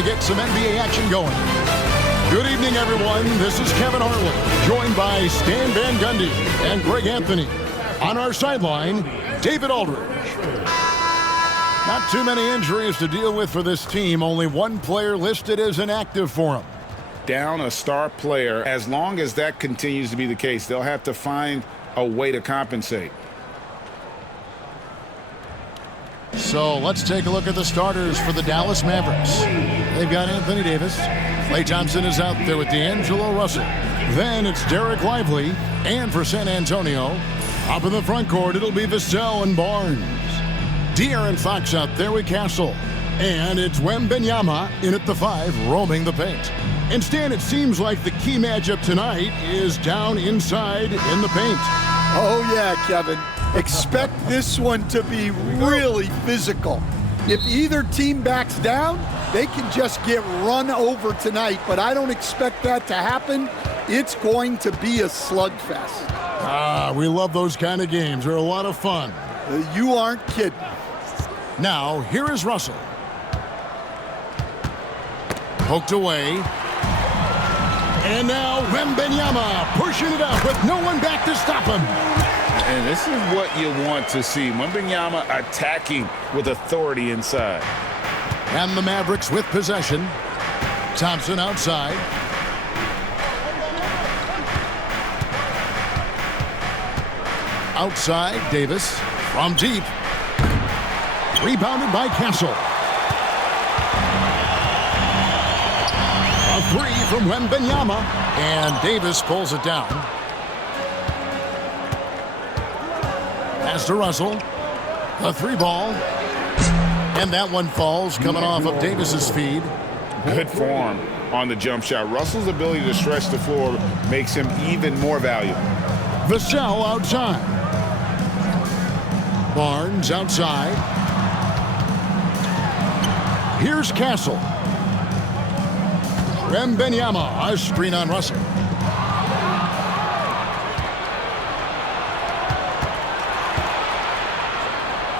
to get some NBA action going. Good evening, everyone. This is Kevin Harlan, joined by Stan Van Gundy and Greg Anthony. On our sideline, David Aldridge. Not too many injuries to deal with for this team. Only one player listed as inactive for them. Down a star player. As long as that continues to be the case, they'll have to find a way to compensate. So let's take a look at the starters for the Dallas Mavericks. They've got Anthony Davis. Klay Thompson is out there with D'Angelo Russell. Then it's Derek Lively. And for San Antonio, up in the front court, it'll be Vassell and Barnes. De'Aaron Fox out there with Castle. And it's Wembanyama in at the 5, roaming the paint. And Stan, it seems like the key matchup tonight is down inside in the paint. Oh, yeah, Kevin. Expect this one to be really physical. If either team backs down, they can just get run over tonight, but I don't expect that to happen. It's going to be a slugfest. Ah, we love those kind of games. They're a lot of fun. You aren't kidding. Now, here is Russell. Poked away. And now Wembanyama pushing it up with no one back to stop him. And this is what you want to see. Wembanyama attacking with authority inside. And the Mavericks with possession. Thompson outside. Outside, Davis from deep. Rebounded by Castle. A 3 from Wembanyama. And Davis pulls it down. Pass to Russell. A 3 ball. And that one falls coming off of Davis's feed. Good form on the jump shot. Russell's ability to stretch the floor makes him even more valuable. Vassell outside. Barnes outside. Here's Castle. Wembanyama, a screen on Russell.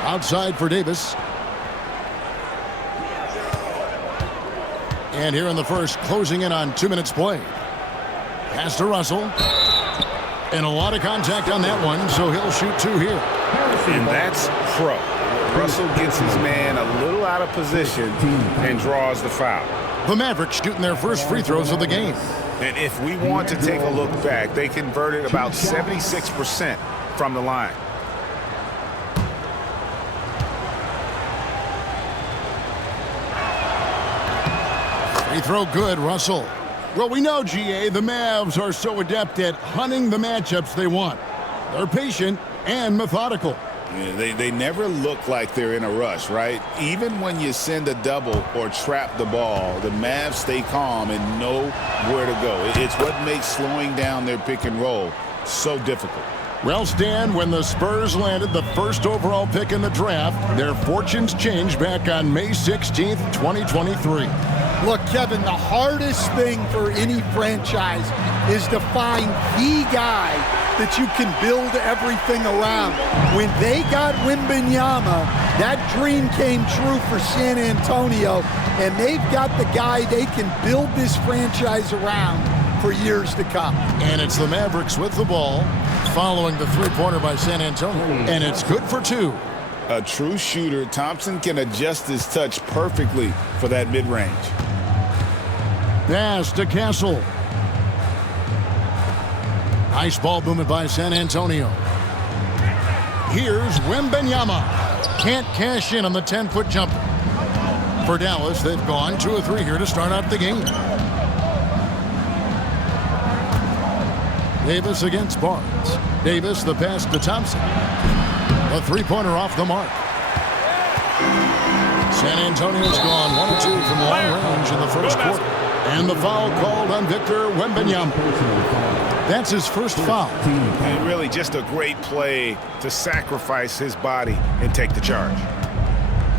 Outside for Davis. And here in the first, closing in on 2 minutes played. Pass to Russell. And a lot of contact on that one, so he'll shoot 2 here. And that's pro. Russell gets his man a little out of position and draws the foul. The Mavericks shooting their first free throws of the game. And if we want to take a look back, they converted about 76% from the line. Free throw good, Russell. Well, we know, GA, the Mavs are so adept at hunting the matchups they want. They're patient and methodical. Yeah, they never look like they're in a rush, right? Even when you send a double or trap the ball, the Mavs stay calm and know where to go. It's what makes slowing down their pick and roll so difficult. Well, Stan, when the Spurs landed the first overall pick in the draft, their fortunes changed back on May 16th, 2023. Look, Kevin, the hardest thing for any franchise is to find the guy that you can build everything around. When they got Wembanyama, that dream came true for San Antonio, and they've got the guy they can build this franchise around for years to come. And it's the Mavericks with the ball, following the three-pointer by San Antonio, and it's good for 2. A true shooter, Thompson can adjust his touch perfectly for that mid-range. Pass to Castle. Nice ball movement by San Antonio. Here's Wembanyama. Can't cash in on the 10-foot jumper. For Dallas, they've gone 2 of 3 here to start out the game. Davis against Barnes. Davis, the pass to Thompson. A 3-pointer off the mark. San Antonio's gone 1 of 2 from long range in the first quarter. And the foul called on Victor Wembanyama. That's his first foul. And really just a great play to sacrifice his body and take the charge.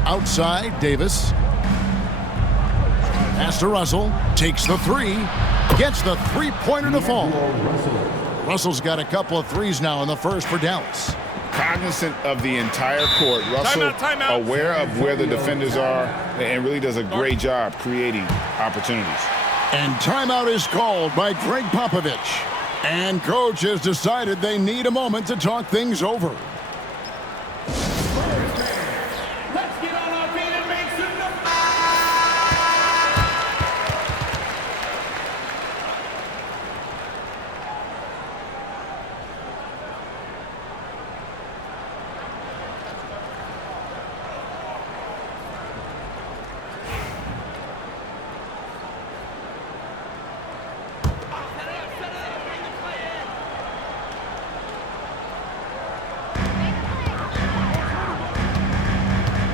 Outside, Davis. Pass to Russell. Takes the 3. Gets the 3-pointer to fall. Russell's got a couple of threes now in the first for Dallas. cognizant of the entire court. Russell Timeout. aware of where the defenders are and really does a great job creating opportunities. And timeout is called by Greg Popovich. And coach has decided they need a moment to talk things over.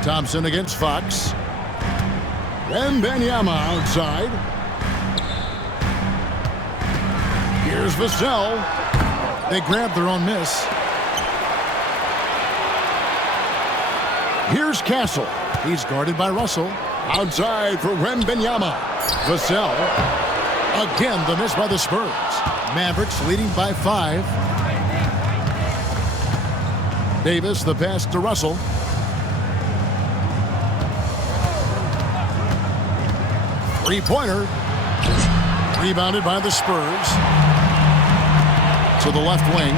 Thompson against Fox. Wembanyama outside. Here's Vassell. They grab their own miss. Here's Castle. He's guarded by Russell. Outside for Wembanyama. Vassell. Again, the miss by the Spurs. Mavericks leading by 5. Davis, the pass to Russell. Three-pointer. Rebounded by the Spurs. To the left wing.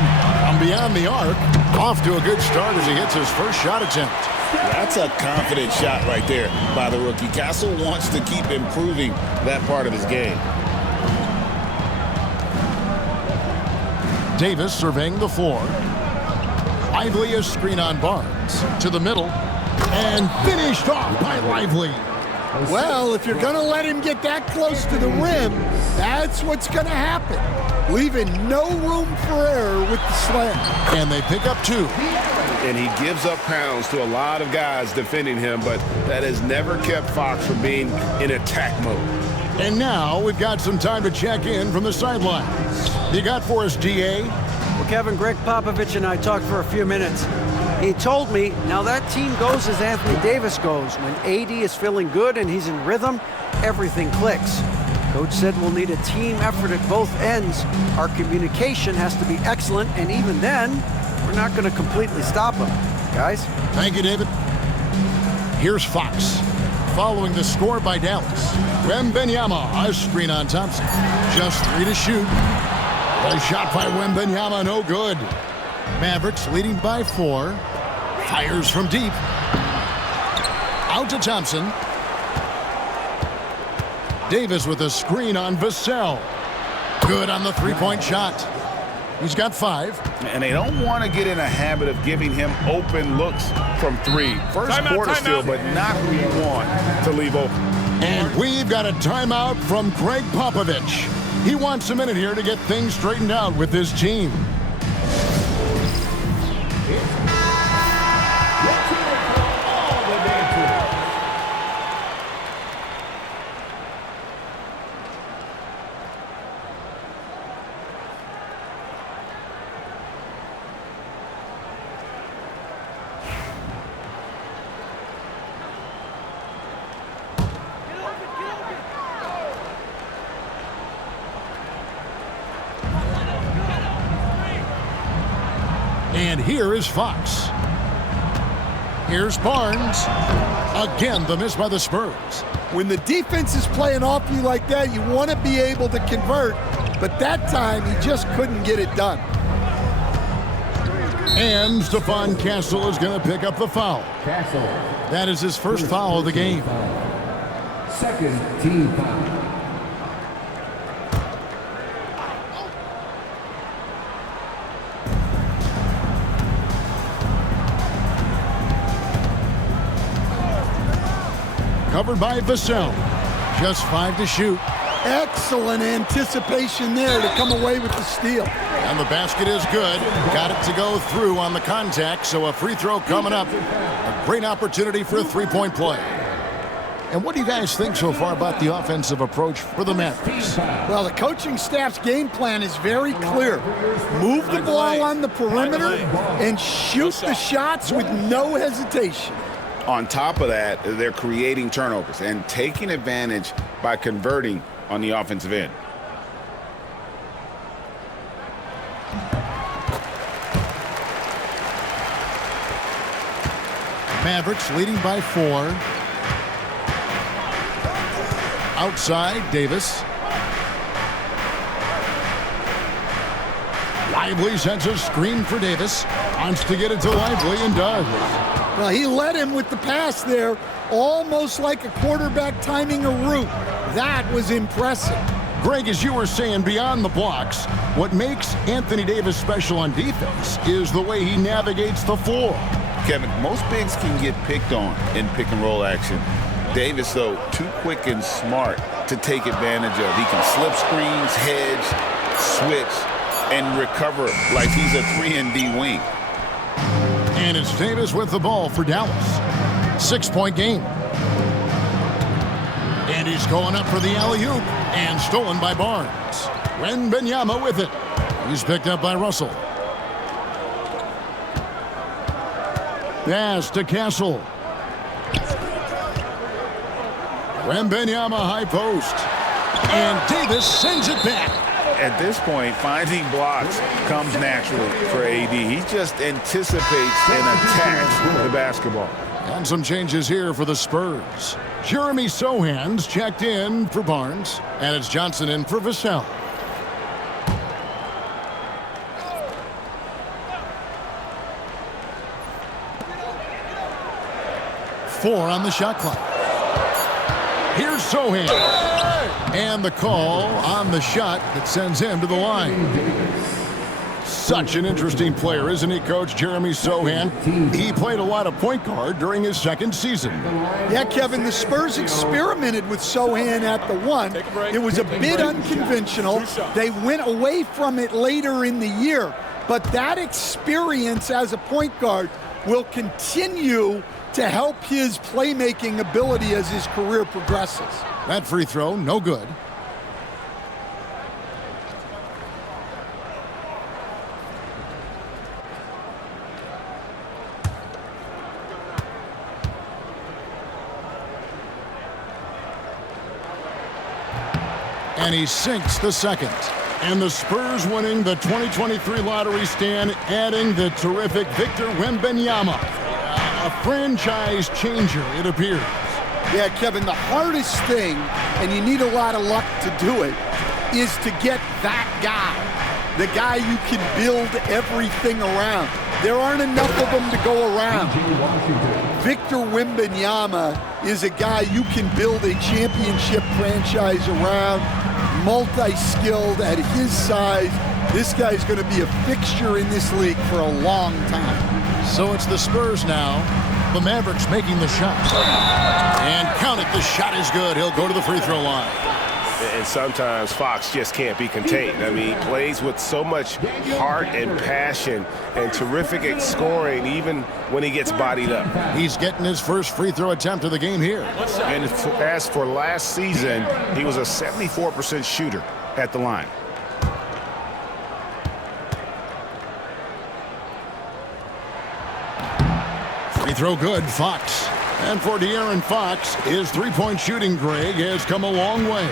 From beyond the arc. Off to a good start as he hits his first shot attempt. That's a confident shot right there by the rookie. Castle wants to keep improving that part of his game. Davis surveying the floor. Lively a screen on Barnes. To the middle. And finished off by Lively. Well, if you're going to let him get that close to the rim, that's what's going to happen. Leaving no room for error with the slam. And they pick up 2. And he gives up pounds to a lot of guys defending him, but that has never kept Fox from being in attack mode. And now we've got some time to check in from the sidelines. You got for us, DA? Well, Kevin, Greg Popovich and I talked for a few minutes. He told me, now that team goes as Anthony Davis goes. When AD is feeling good and he's in rhythm, everything clicks. Coach said we'll need a team effort at both ends. Our communication has to be excellent, and even then, we're not going to completely stop them. Guys? Thank you, David. Here's Fox. Following the score by Dallas. Wembanyama, a screen on Thompson. Just 3 to shoot. A shot by Wembanyama, no good. Mavericks leading by 4. Fires from deep. Out to Thompson. Davis with a screen on Vassell. Good on the three-point shot. He's got 5. And they don't want to get in a habit of giving him open looks from 3. First quarter still, but not who you want to leave open. And we've got a timeout from Greg Popovich. He wants a minute here to get things straightened out with his team. And here is Fox. Here's Barnes. Again, the miss by the Spurs. When the defense is playing off you like that, you want to be able to convert. But that time, he just couldn't get it done. And Stephon Castle is going to pick up the foul. Castle. That is his first foul of the game. Second team foul. Covered by Vassell. Just 5 to shoot. Excellent anticipation there to come away with the steal. And the basket is good. Got it to go through on the contact, so a free throw coming up. A great opportunity for a three-point play. And what do you guys think so far about the offensive approach for the Mavericks? Well, the coaching staff's game plan is very clear. Move the ball on the perimeter and shoot the shots with no hesitation. On top of that, they're creating turnovers and taking advantage by converting on the offensive end. Mavericks leading by 4. Outside, Davis. Lively sends a screen for Davis. Wants to get it to Lively and does. Well, he led him with the pass there, almost like a quarterback timing a route. That was impressive. Greg, as you were saying, beyond the blocks, what makes Anthony Davis special on defense is the way he navigates the floor. Kevin, most bigs can get picked on in pick-and-roll action. Davis, though, too quick and smart to take advantage of. He can slip screens, hedge, switch, and recover like he's a 3-and-D wing. And it's Davis with the ball for Dallas. 6-point game. And he's going up for the alley-oop and stolen by Barnes. Wembanyama with it. He's picked up by Russell. Pass to Castle. Wembanyama high post. And Davis sends it back. At this point, finding blocks comes naturally for AD. He just anticipates and attacks the basketball. And some changes here for the Spurs. Jeremy Sohan's checked in for Barnes. And it's Johnson in for Vassell. Four on the shot clock. Here's Sohan. And the call on the shot that sends him to the line. Such an interesting player, isn't he, Coach? Jeremy Sohan. He played a lot of point guard during his second season. Yeah, Kevin, the Spurs experimented with Sohan at the 1. It was a bit unconventional. They went away from it later in the year. But that experience as a point guard will continue to help his playmaking ability as his career progresses. That free throw, no good. And he sinks the second. And the Spurs winning the 2023 lottery stand, adding the terrific Victor Wembanyama. A franchise changer, it appears. Yeah, Kevin, the hardest thing, and you need a lot of luck to do it, is to get that guy. The guy you can build everything around. There aren't enough of them to go around. Victor Wembanyama is a guy you can build a championship franchise around, multi-skilled at his size. This guy's going to be a fixture in this league for a long time. So it's the Spurs now. The Mavericks making the shot. And count it, the shot is good. He'll go to the free throw line. And sometimes Fox just can't be contained. I mean, he plays with so much heart and passion and terrific at scoring even when he gets bodied up. He's getting his first free throw attempt of the game here. And as for last season, he was a 74% shooter at the line. Free throw good, Fox. And for De'Aaron Fox, his three-point shooting, Greg, has come a long way.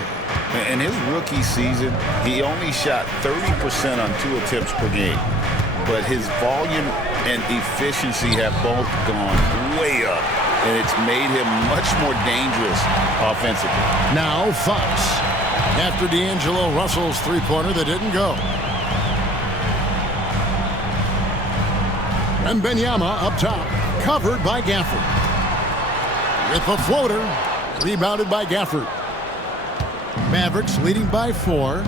In his rookie season, he only shot 30% on 2 attempts per game. But his volume and efficiency have both gone way up, and it's made him much more dangerous offensively. Now Fox, after D'Angelo Russell's three-pointer that didn't go. Wembanyama up top, covered by Gafford. With the floater, rebounded by Gafford. Mavericks leading by 4.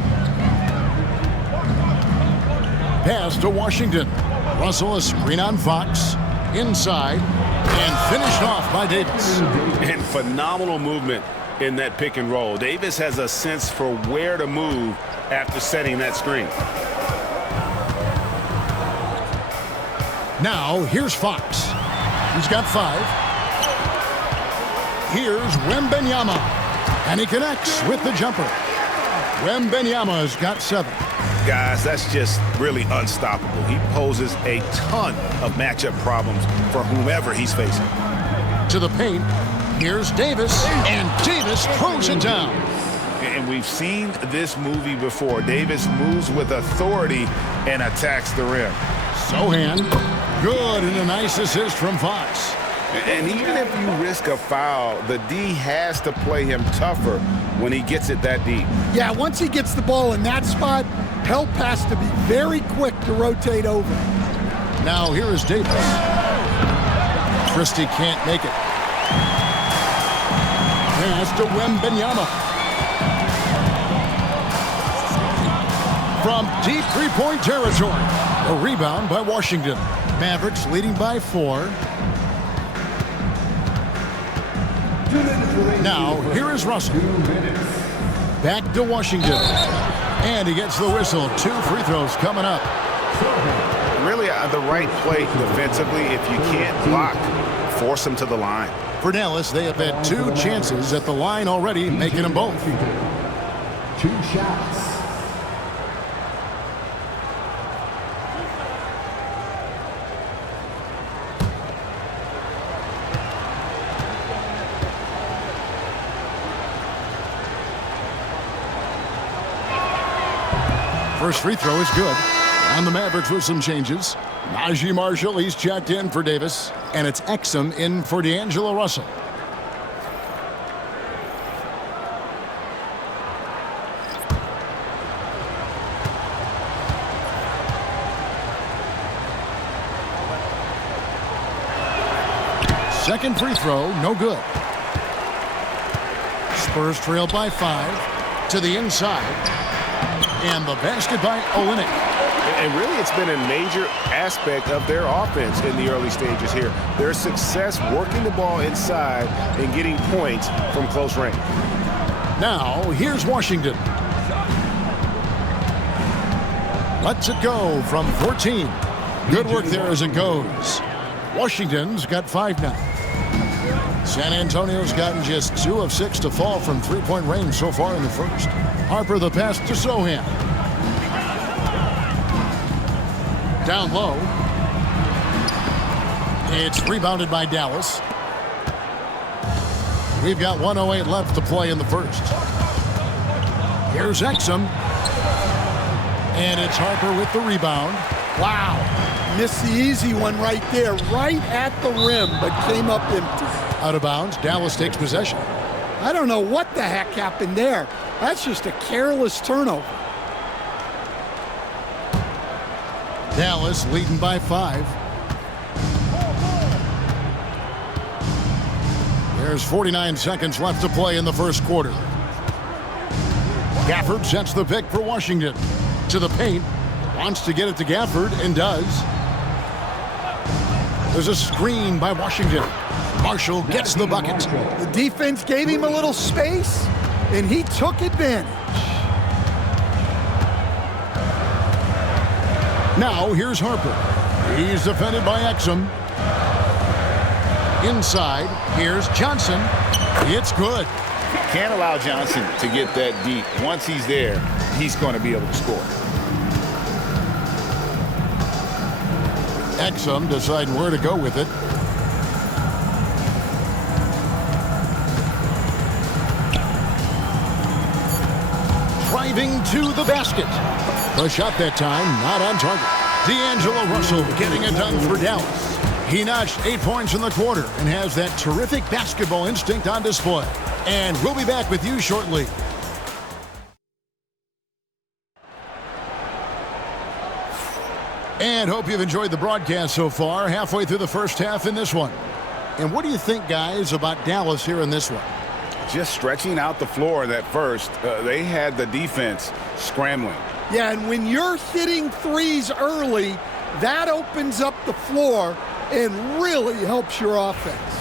Pass to Washington. Russell a screen on Fox. Inside. And finished off by Davis. And phenomenal movement in that pick and roll. Davis has a sense for where to move after setting that screen. Now, here's Fox. He's got 5. Here's Wembanyama. And he connects with the jumper. Wembanyama's got 7. Guys, that's just really unstoppable. He poses a ton of matchup problems for whomever he's facing. To the paint. Here's Davis. And Davis throws it down. And we've seen this movie before. Davis moves with authority and attacks the rim. Sohan. Good, and a nice assist from Fox. And even if you risk a foul, the D has to play him tougher when he gets it that deep. Yeah, once he gets the ball in that spot, help has to be very quick to rotate over. Now here is Davis. Christie can't make it. Pass to Wembanyama. From deep three-point territory. A rebound by Washington. Mavericks leading by 4. Now, here is Russell. Back to Washington. And he gets the whistle. 2 free throws coming up. Really the right play defensively. If you can't block, force him to the line. For Dallas, they have had 2 chances at the line already, making them both. 2 shots. First free throw is good. And the Mavericks with some changes. Najee Marshall, he's checked in for Davis. And it's Exum in for D'Angelo Russell. Second free throw, no good. Spurs trail by 5 to the inside. And the basket by Olynyk. And really, it's been a major aspect of their offense in the early stages here. Their success working the ball inside and getting points from close range. Now, here's Washington. Lets it go from 14. Good work there as it goes. Washington's got 5 now. San Antonio's gotten just 2 of 6 to fall from three-point range so far in the first. Harper the pass to Sohan. Down low. It's rebounded by Dallas. We've got 1:08 left to play in the first. Here's Exum. And it's Harper with the rebound. Wow. Missed the easy one right there, right at the rim, but came up empty. Out of bounds. Dallas takes possession. I don't know what the heck happened there. That's just a careless turnover. Dallas leading by 5. There's 49 seconds left to play in the first quarter. Gafford sets the pick for Washington. To the paint. Wants to get it to Gafford and does. There's a screen by Washington. Marshall gets the bucket. The defense gave him a little space, and he took advantage. Now here's Harper. He's defended by Exum. Inside, here's Johnson. It's good. Can't allow Johnson to get that deep. Once he's there, he's going to be able to score. Exum deciding where to go with it. Driving to the basket. The shot that time, not on target. D'Angelo Russell getting it done for Dallas. He notched 8 points in the quarter and has that terrific basketball instinct on display. And we'll be back with you shortly. And hope you've enjoyed the broadcast so far, halfway through the first half in this one. And what do you think, guys, about Dallas here in this one? Just stretching out the floor that first. They had the defense scrambling. Yeah, and when you're hitting threes early, that opens up the floor and really helps your offense.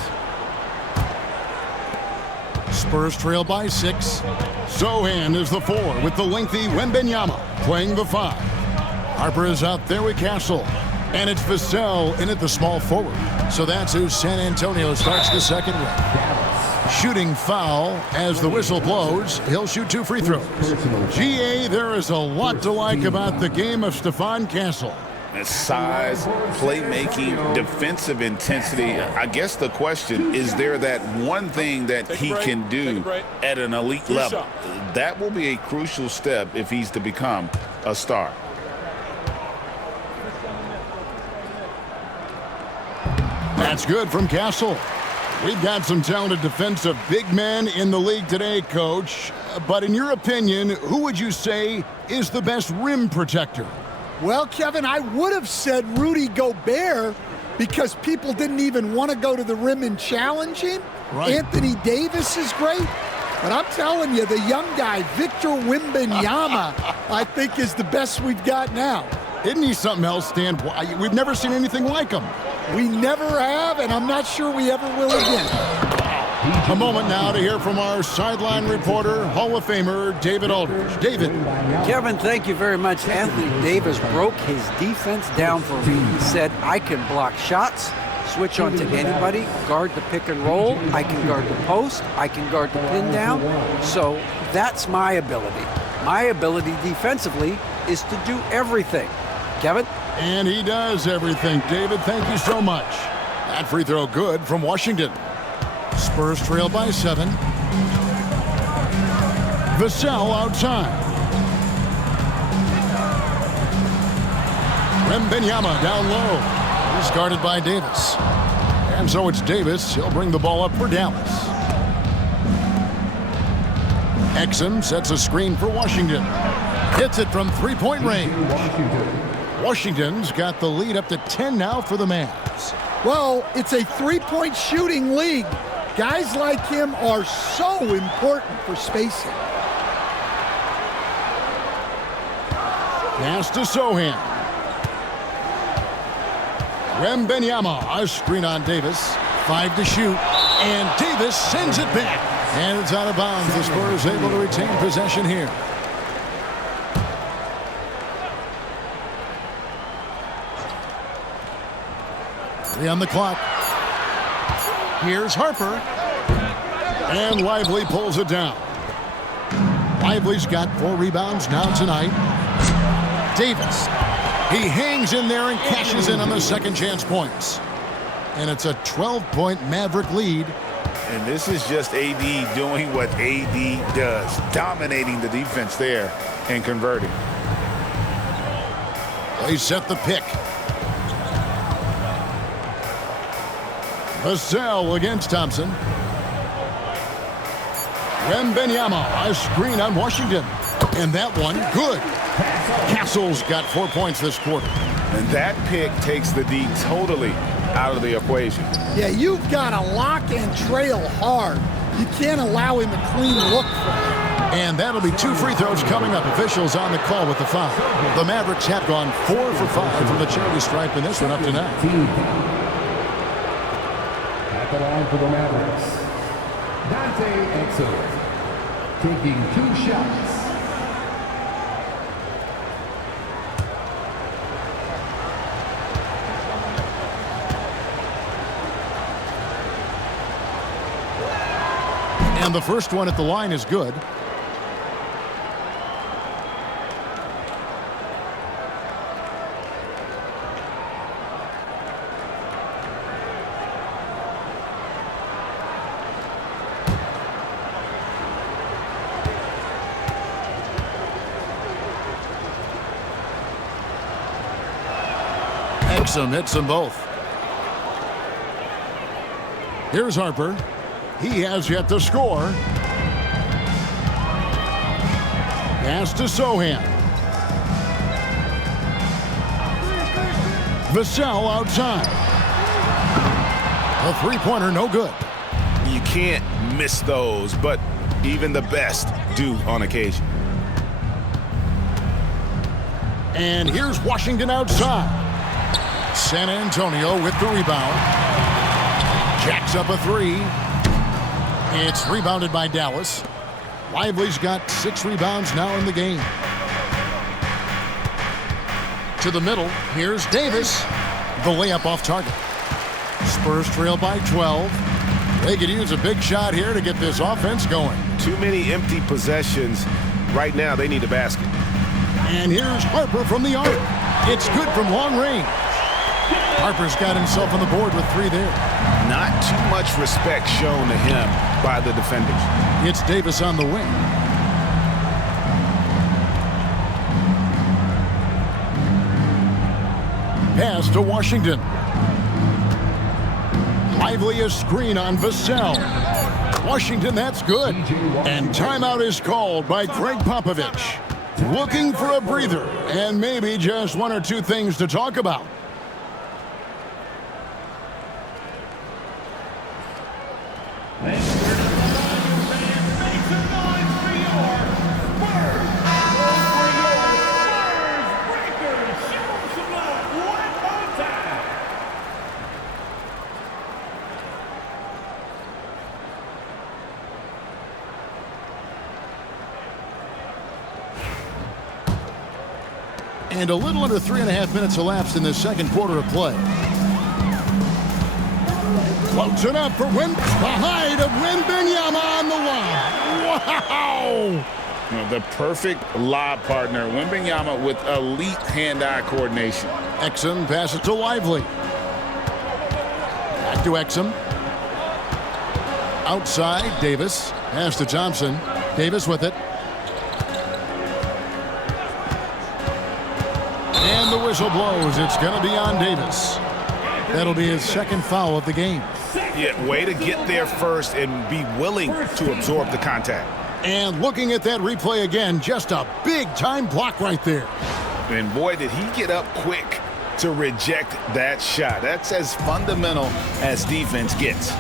Spurs trail by 6. Sohan is the 4 with the lengthy Wembanyama playing the 5. Harper is out there with Castle. And it's Vassell in at the small forward. So that's who San Antonio starts the second with. Shooting foul as the whistle blows. He'll shoot 2 free throws. GA, there is a lot to like about the game of Stephon Castle. Size, playmaking, defensive intensity. I guess the question, is there that one thing that he can do at an elite level? That will be a crucial step if he's to become a star. That's good from Castle. We've got some talented defensive big men in the league today, Coach. But in your opinion, who would you say is the best rim protector? Well, Kevin, I would have said Rudy Gobert because people didn't even want to go to the rim and challenge him. Right. Anthony Davis is great. But I'm telling you, the young guy, Victor Wembanyama, I think is the best we've got now. Isn't he something else, Stan? We've never seen anything like him. We never have, and I'm not sure we ever will again. A moment now to hear from our sideline reporter, Hall of Famer David Aldridge. David. Kevin, thank you very much. Anthony Davis broke his defense down for me. He said, I can block shots, switch on to anybody, guard the pick and roll, I can guard the post, I can guard the pin down. So that's my ability. My ability defensively is to do everything. Kevin? And he does everything. David, thank you so much. That free throw good from Washington. Spurs trail by 7. Vassell outside. Wembanyama down low. He's guarded by Davis. And so it's Davis. He'll bring the ball up for Dallas. Exum sets a screen for Washington. Hits it from three-point range. Washington's got the lead up to 10 now for the Mavs. Well, it's a three-point shooting league. Guys like him are so important for spacing. Pass to Sohan. Wembanyama, a screen on Davis. 5 to shoot, and Davis sends it back. And it's out of bounds. The Spurs able to retain possession here. On the clock. Here's Harper. And Lively pulls it down. Lively's got 4 rebounds now tonight. Davis. He hangs in there and cashes in on the second chance points. And it's a 12-point Maverick lead. And this is just AD doing what AD does, dominating the defense there and converting. They set the pick. Vassell against Thompson. Wembanyama, a screen on Washington. And that one, good. Castle's got 4 points this quarter. And that pick takes the D totally out of the equation. Yeah, you've got to lock and trail hard. You can't allow him a clean look for him. And that'll be 2 free throws coming up. Officials on the call with the foul. The Mavericks have gone 4 for 5 from the charity stripe in this one up to now. At the line for the Mavericks, Dante Exum taking 2 shots. And the first one at the line is good. Exum hits them both. Here's Harper. He has yet to score. Pass to Sohan. Vassell outside. A three-pointer, no good. You can't miss those, but even the best do on occasion. And here's Washington outside. San Antonio with the rebound. Jacks up a 3. It's rebounded by Dallas. Lively's got 6 rebounds now in the game. To the middle, here's Davis. The layup off target. Spurs trail by 12. They could use a big shot here to get this offense going. Too many empty possessions. Right now, they need a basket. And here's Harper from the arc. It's good from long range. Harper's got himself on the board with 3 there. Not too much respect shown to him by the defenders. It's Davis on the wing. Pass to Washington. Lively a screen on Vassell. Washington, that's good. And timeout is called by Greg Popovich. Looking for a breather and maybe just one or two things to talk about. And a little under 3.5 minutes elapsed in the second quarter of play. Floats it up for Wim. The height of Wembanyama on the lob. Wow! The perfect lob partner. Wembanyama with elite hand-eye coordination. Exum passes to Lively. Back to Exum. Outside, Davis. Pass to Thompson. Davis with it. And the whistle blows. It's going to be on Davis. That'll be his second foul of the game. Yeah, way to get there first and be willing to absorb the contact. And looking at that replay again, just a big-time block right there. And boy, did he get up quick to reject that shot. That's as fundamental as defense gets.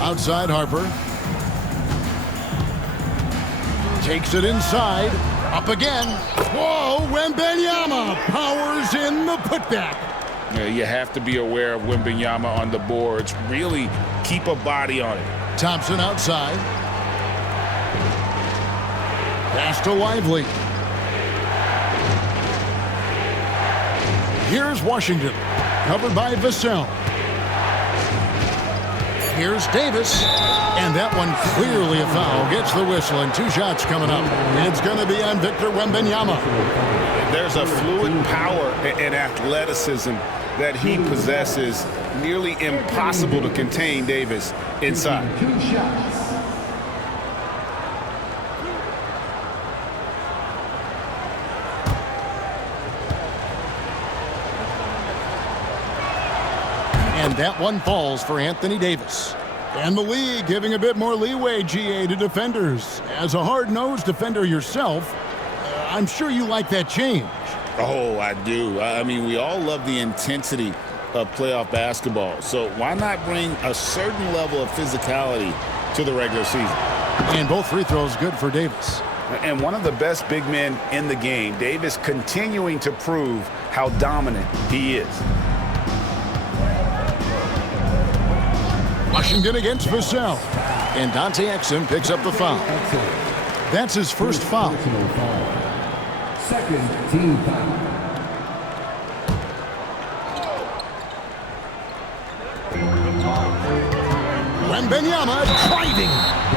Outside, Harper. Takes it inside. Up again. Whoa, Wembanyama powers in the putback. Yeah, you have to be aware of Wembanyama on the boards. Really keep a body on it. Thompson outside. Pass to Lively. Here's Washington. Covered by Vassell. Here's Davis. And that one clearly a foul. Gets the whistle and 2 shots coming up. It's going to be on Victor Wembanyama. There's a fluid power and athleticism that he possesses. Nearly impossible to contain Davis inside. 2 shots. And that one falls for Anthony Davis. And the league giving a bit more leeway, GA, to defenders. As a hard-nosed defender yourself, I'm sure you like that change. Oh, I do. I mean, we all love the intensity of playoff basketball. So why not bring a certain level of physicality to the regular season? And both free throws good for Davis. And one of the best big men in the game, Davis continuing to prove how dominant he is. Washington against Vassell. And Dante Exum picks up the foul. That's his first foul. Second team foul. Wembanyama driving.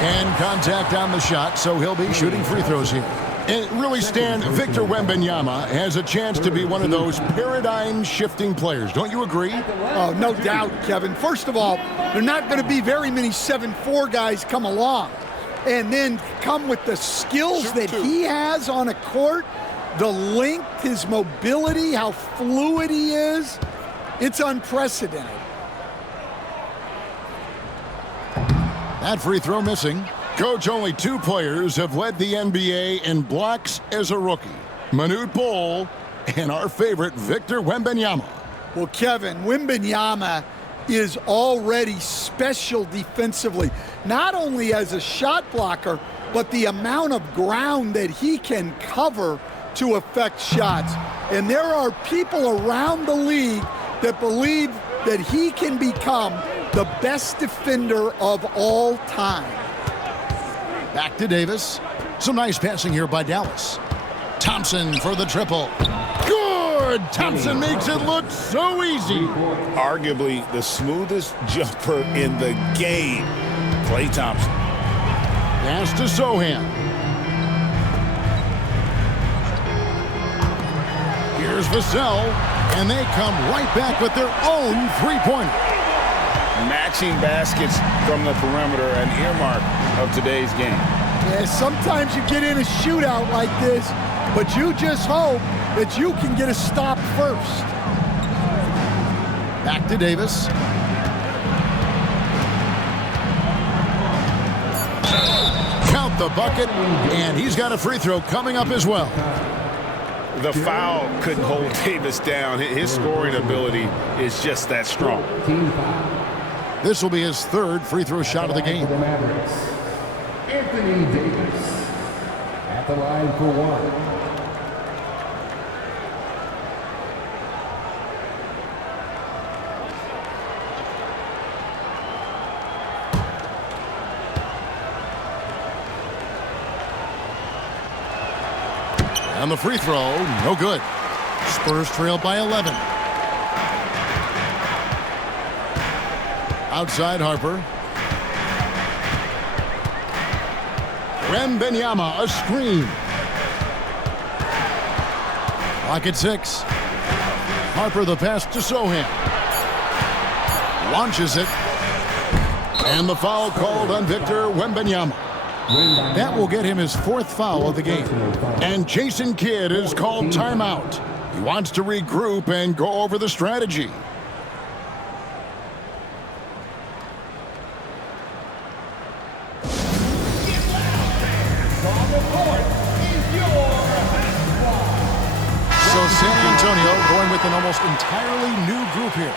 And contact on the shot, so he'll be shooting free throws here. And really, Stan, Victor Wembanyama has a chance to be one of those paradigm-shifting players. Don't you agree? Oh, no doubt, Kevin. First of all, there are not going to be very many 7'4" guys come along. And then come with the skills that he has on a court, the length, his mobility, how fluid he is. It's unprecedented. That free throw missing. Coach, only 2 players have led the NBA in blocks as a rookie. Manute Bol and our favorite Victor Wembanyama. Well, Kevin, Wembanyama is already special defensively, not only as a shot blocker, but the amount of ground that he can cover to affect shots. And there are people around the league that believe that he can become the best defender of all time. Back to Davis. Some nice passing here by Dallas. Thompson for the triple. Good! Thompson makes it look so easy. Arguably the smoothest jumper in the game. Klay Thompson. Pass to Sohan. Here's Vassell, and they come right back with their own three-pointer. Matching baskets from the perimeter, an earmark of today's game. Yeah, sometimes you get in a shootout like this, but you just hope that you can get a stop first. Back to Davis. Count the bucket, and he's got a free throw coming up as well. The foul couldn't hold Davis down. His scoring ability is just that strong. This will be his third free throw shot of the game. The Mavericks, Anthony Davis at the line for one. And the free throw, no good. Spurs trail by 11. Outside Harper. Wembanyama, a screen. Clock at 6. Harper the pass to Sohan. Launches it. And the foul called on Victor Wembanyama. That will get him his fourth foul of the game. And Jason Kidd is called timeout. He wants to regroup and go over the strategy. So San Antonio going with an almost entirely new group here.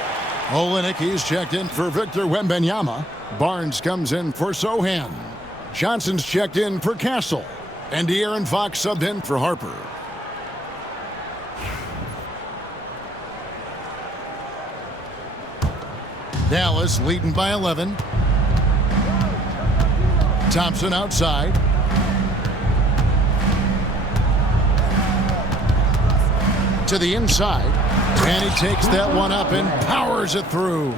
Olynyk, he's checked in for Victor Wembanyama. Barnes comes in for Sohan. Johnson's checked in for Castle. And De'Aaron Fox subbed in for Harper. Dallas leading by 11. Thompson outside. To the inside. And he takes that one up and powers it through.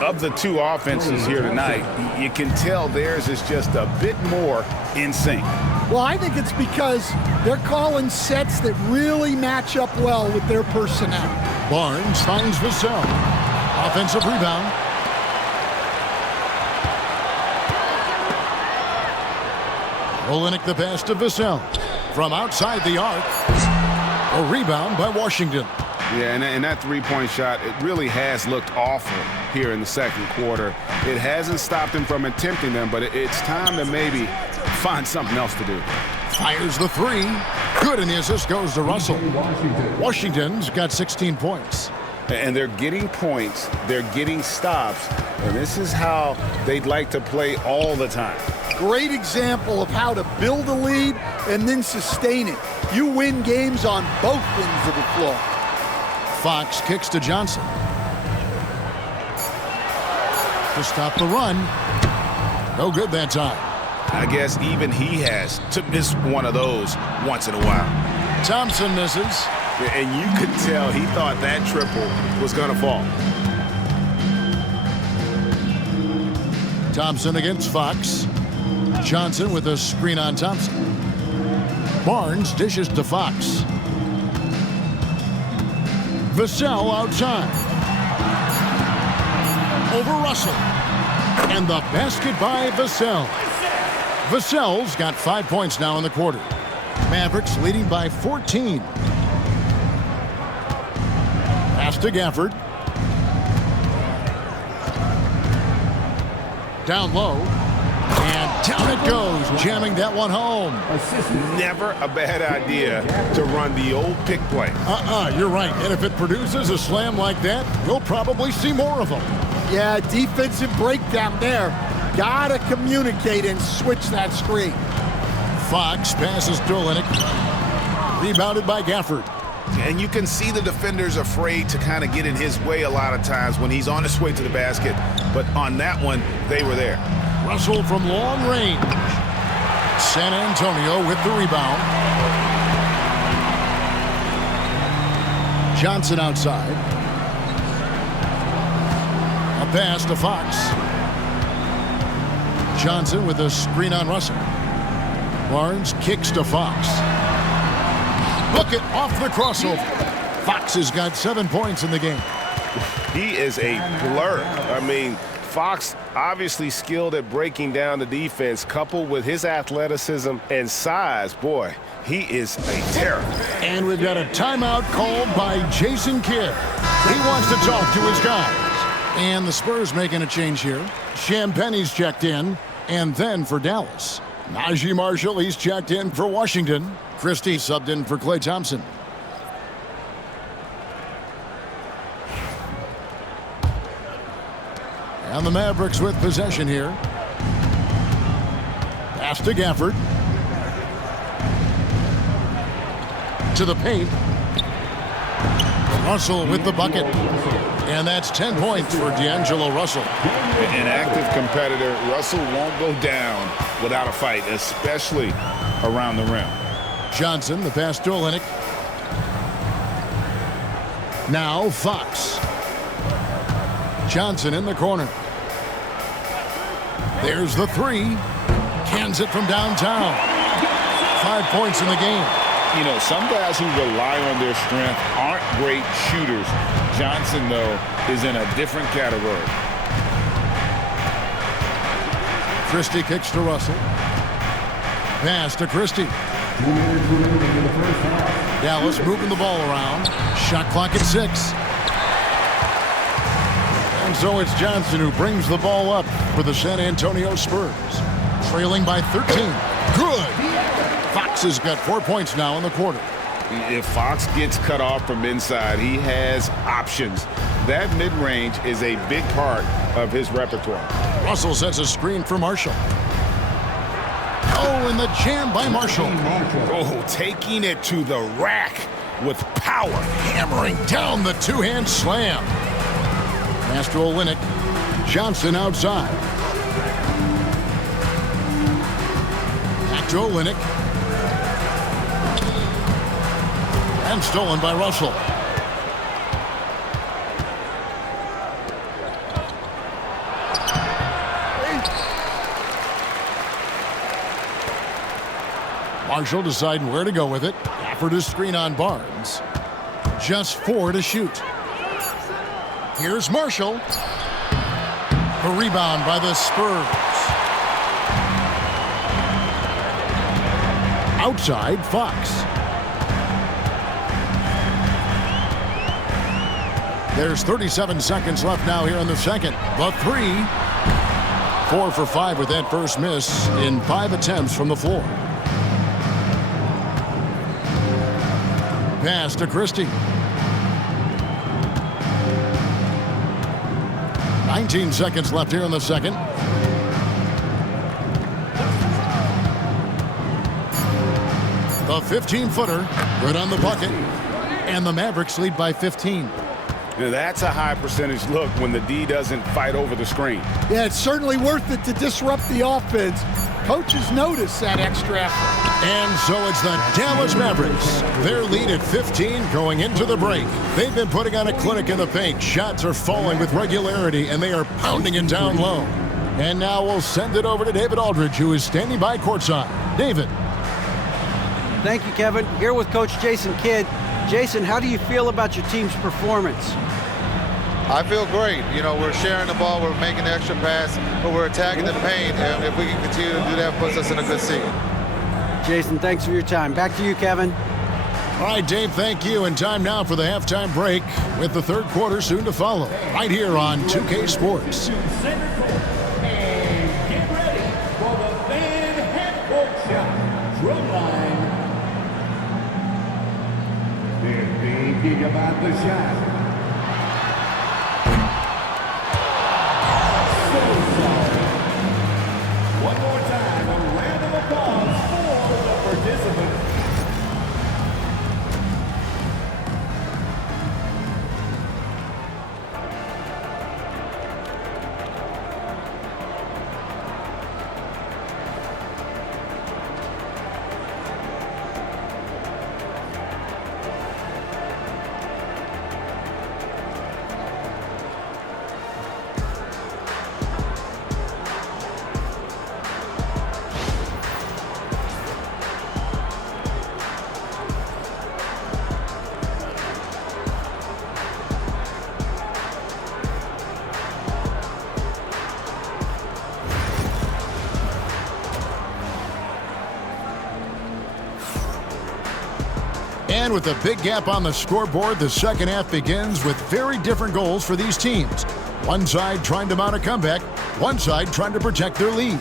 Of the two offenses here tonight, you can tell theirs is just a bit more in sync. Well, I think it's because they're calling sets that really match up well with their personnel. Barnes finds Vassell. Offensive rebound. Olynyk the pass to Vassell. From outside the arc. A rebound by Washington. Yeah, and that three-point shot, it really has looked awful here in the second quarter. It hasn't stopped him from attempting them, but it's time to maybe find something else to do. Fires the three. Good, and the assist goes to Russell. Washington's got 16 points. And they're getting points, they're getting stops, and this is how they'd like to play all the time. Great example of how to build a lead and then sustain it. You win games on both ends of the floor. Fox kicks to Johnson. To stop the run. No good that time. I guess even he has to miss one of those once in a while. Thompson misses. And you could tell he thought that triple was going to fall. Thompson against Fox. Johnson with a screen on Thompson. Barnes dishes to Fox. Vassell outside. Over Russell. And the basket by Vassell. Vassell's got 5 points now in the quarter. Mavericks leading by 14. Pass to Gafford. Down low. And down it goes, jamming that one home. Never a bad idea to run the old pick play. You're right. And if it produces a slam like that, we'll probably see more of them. Yeah, defensive breakdown there. Gotta communicate and switch that screen. Fox passes to Olynyk. Rebounded by Gafford. And you can see the defenders afraid to kind of get in his way a lot of times when he's on his way to the basket. But on that one, they were there. Russell from long range. San Antonio with the rebound. Johnson outside. A pass to Fox. Johnson with a screen on Russell. Barnes kicks to Fox. Bucket off the crossover. Fox has got 7 points in the game. He is a blur. I mean, Fox obviously skilled at breaking down the defense, coupled with his athleticism and size. Boy, he is a terror. And we've got a timeout called by Jason Kidd. He wants to talk to his guys. And the Spurs making a change here. Champagne's checked in. And then for Dallas, Najee Marshall, he's checked in for Washington. Christie subbed in for Klay Thompson. And the Mavericks with possession here. Pass to Gafford. To the paint. Russell with the bucket. And that's 10 points for D'Angelo Russell. An active competitor. Russell won't go down without a fight, especially around the rim. Johnson, the pass to Olynyk. Now Fox. Johnson in the corner. There's the three. Cans it from downtown. 5 points in the game. You know, some guys who rely on their strength aren't great shooters. Johnson, though, is in a different category. Christie kicks to Russell. Pass to Christie. Dallas moving the ball around. Shot clock at 6. And so it's Johnson who brings the ball up for the San Antonio Spurs. Trailing by 13. Good. Fox has got 4 points now in the quarter. If Fox gets cut off from inside, he has options. That mid-range is a big part of his repertoire. Russell sets a screen for Marshall. Oh, and the jam by Marshall. Oh, taking it to the rack with power. Hammering down the two-hand slam. Pass to Olynyk. Johnson outside. Back to Olynyk. And stolen by Russell. Marshall deciding where to go with it. Offered a screen on Barnes. Just 4 to shoot. Here's Marshall. The rebound by the Spurs. Outside, Fox. There's 37 seconds left now here in the second. The three. 4 for 5 with that first miss in 5 attempts from the floor. Pass to Christie. 19 seconds left here in the second. The 15-footer, good on the bucket, and the Mavericks lead by 15. Now that's a high percentage look when the D doesn't fight over the screen. Yeah, it's certainly worth it to disrupt the offense. Coaches notice that extra effort. And so it's the Dallas Mavericks. Their lead at 15 going into the break. They've been putting on a clinic in the paint. Shots are falling with regularity, and they are pounding it down low. And now we'll send it over to David Aldridge, who is standing by courtside. David. Thank you, Kevin. Here with Coach Jason Kidd. Jason, how do you feel about your team's performance? I feel great. You know, we're sharing the ball, we're making the extra pass, but we're attacking the paint, and if we can continue to do that, it puts us in a good seat. Jason, thanks for your time. Back to you, Kevin. All right, Dave, thank you. And time now for the halftime break with the third quarter soon to follow. Right here on 2K Sports. And get ready for the fan half-court shot. Drum line. They're thinking about the shot. One more time, a round of applause for the participants. And with a big gap on the scoreboard, the second half begins with very different goals for these teams. One side trying to mount a comeback, one side trying to protect their lead.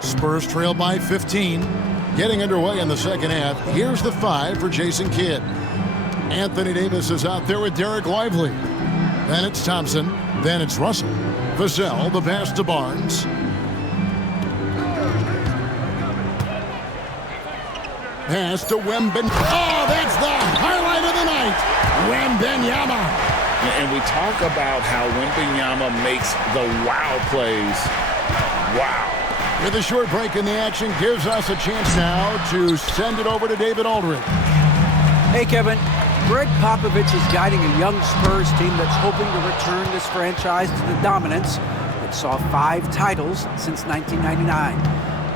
Spurs trail by 15. Getting underway in the second half. Here's the 5 for Jason Kidd. Anthony Davis is out there with Derek Lively. Then it's Thompson. Then it's Russell. Vassell, the pass to Barnes. Pass to Wemben. Oh, that's the highlight of the night. Wembenyama. And we talk about how Wembenyama makes the wow plays. Wow. With a short break in the action, gives us a chance now to send it over to David Aldridge. Hey, Kevin. Greg Popovich is guiding a young Spurs team that's hoping to return this franchise to the dominance that saw 5 titles since 1999.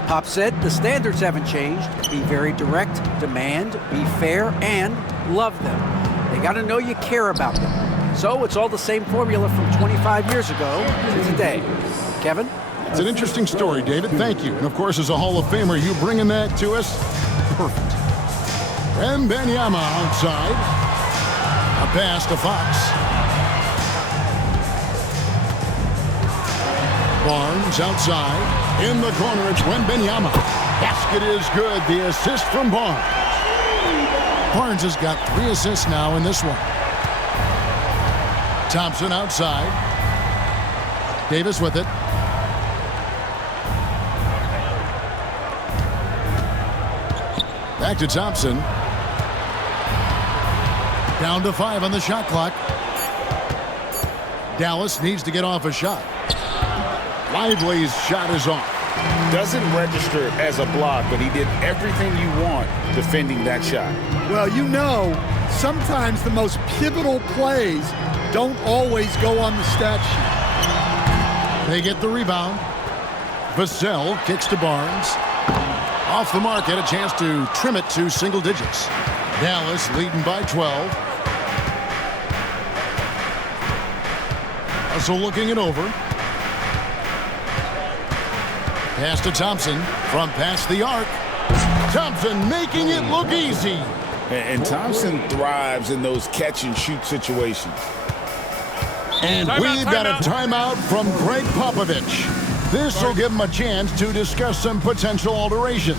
Pop said the standards haven't changed. Be very direct, demand, be fair, and love them. They got to know you care about them. So it's all the same formula from 25 years ago to today. Kevin? It's an interesting story, David. Thank you. And, of course, as a Hall of Famer, you bringing that to us? Perfect. Wembenyama outside. A pass to Fox. Barnes outside. In the corner, it's Wembenyama. Basket is good. The assist from Barnes. Barnes has got 3 assists now in this one. Thompson outside. Davis with it. Back to Thompson. Down to 5 on the shot clock. Dallas needs to get off a shot. Lively's shot is off. Doesn't register as a block, but he did everything you want defending that shot. Well, you know, sometimes the most pivotal plays don't always go on the stat sheet. They get the rebound. Vassell kicks to Barnes. Off the mark, had a chance to trim it to single digits. Dallas leading by 12. Russell looking it over. Pass to Thompson from past the arc. Thompson making it look easy. And Thompson thrives in those catch-and-shoot situations. And we've got a timeout from Greg Popovich. This will give him a chance to discuss some potential alterations.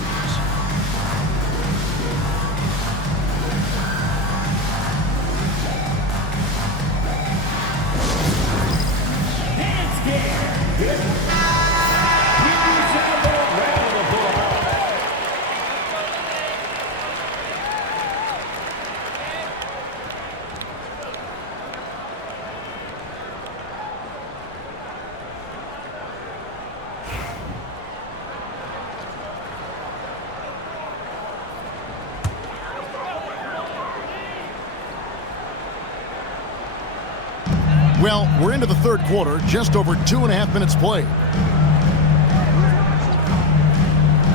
Well, we're into the third quarter, just over 2.5 minutes played.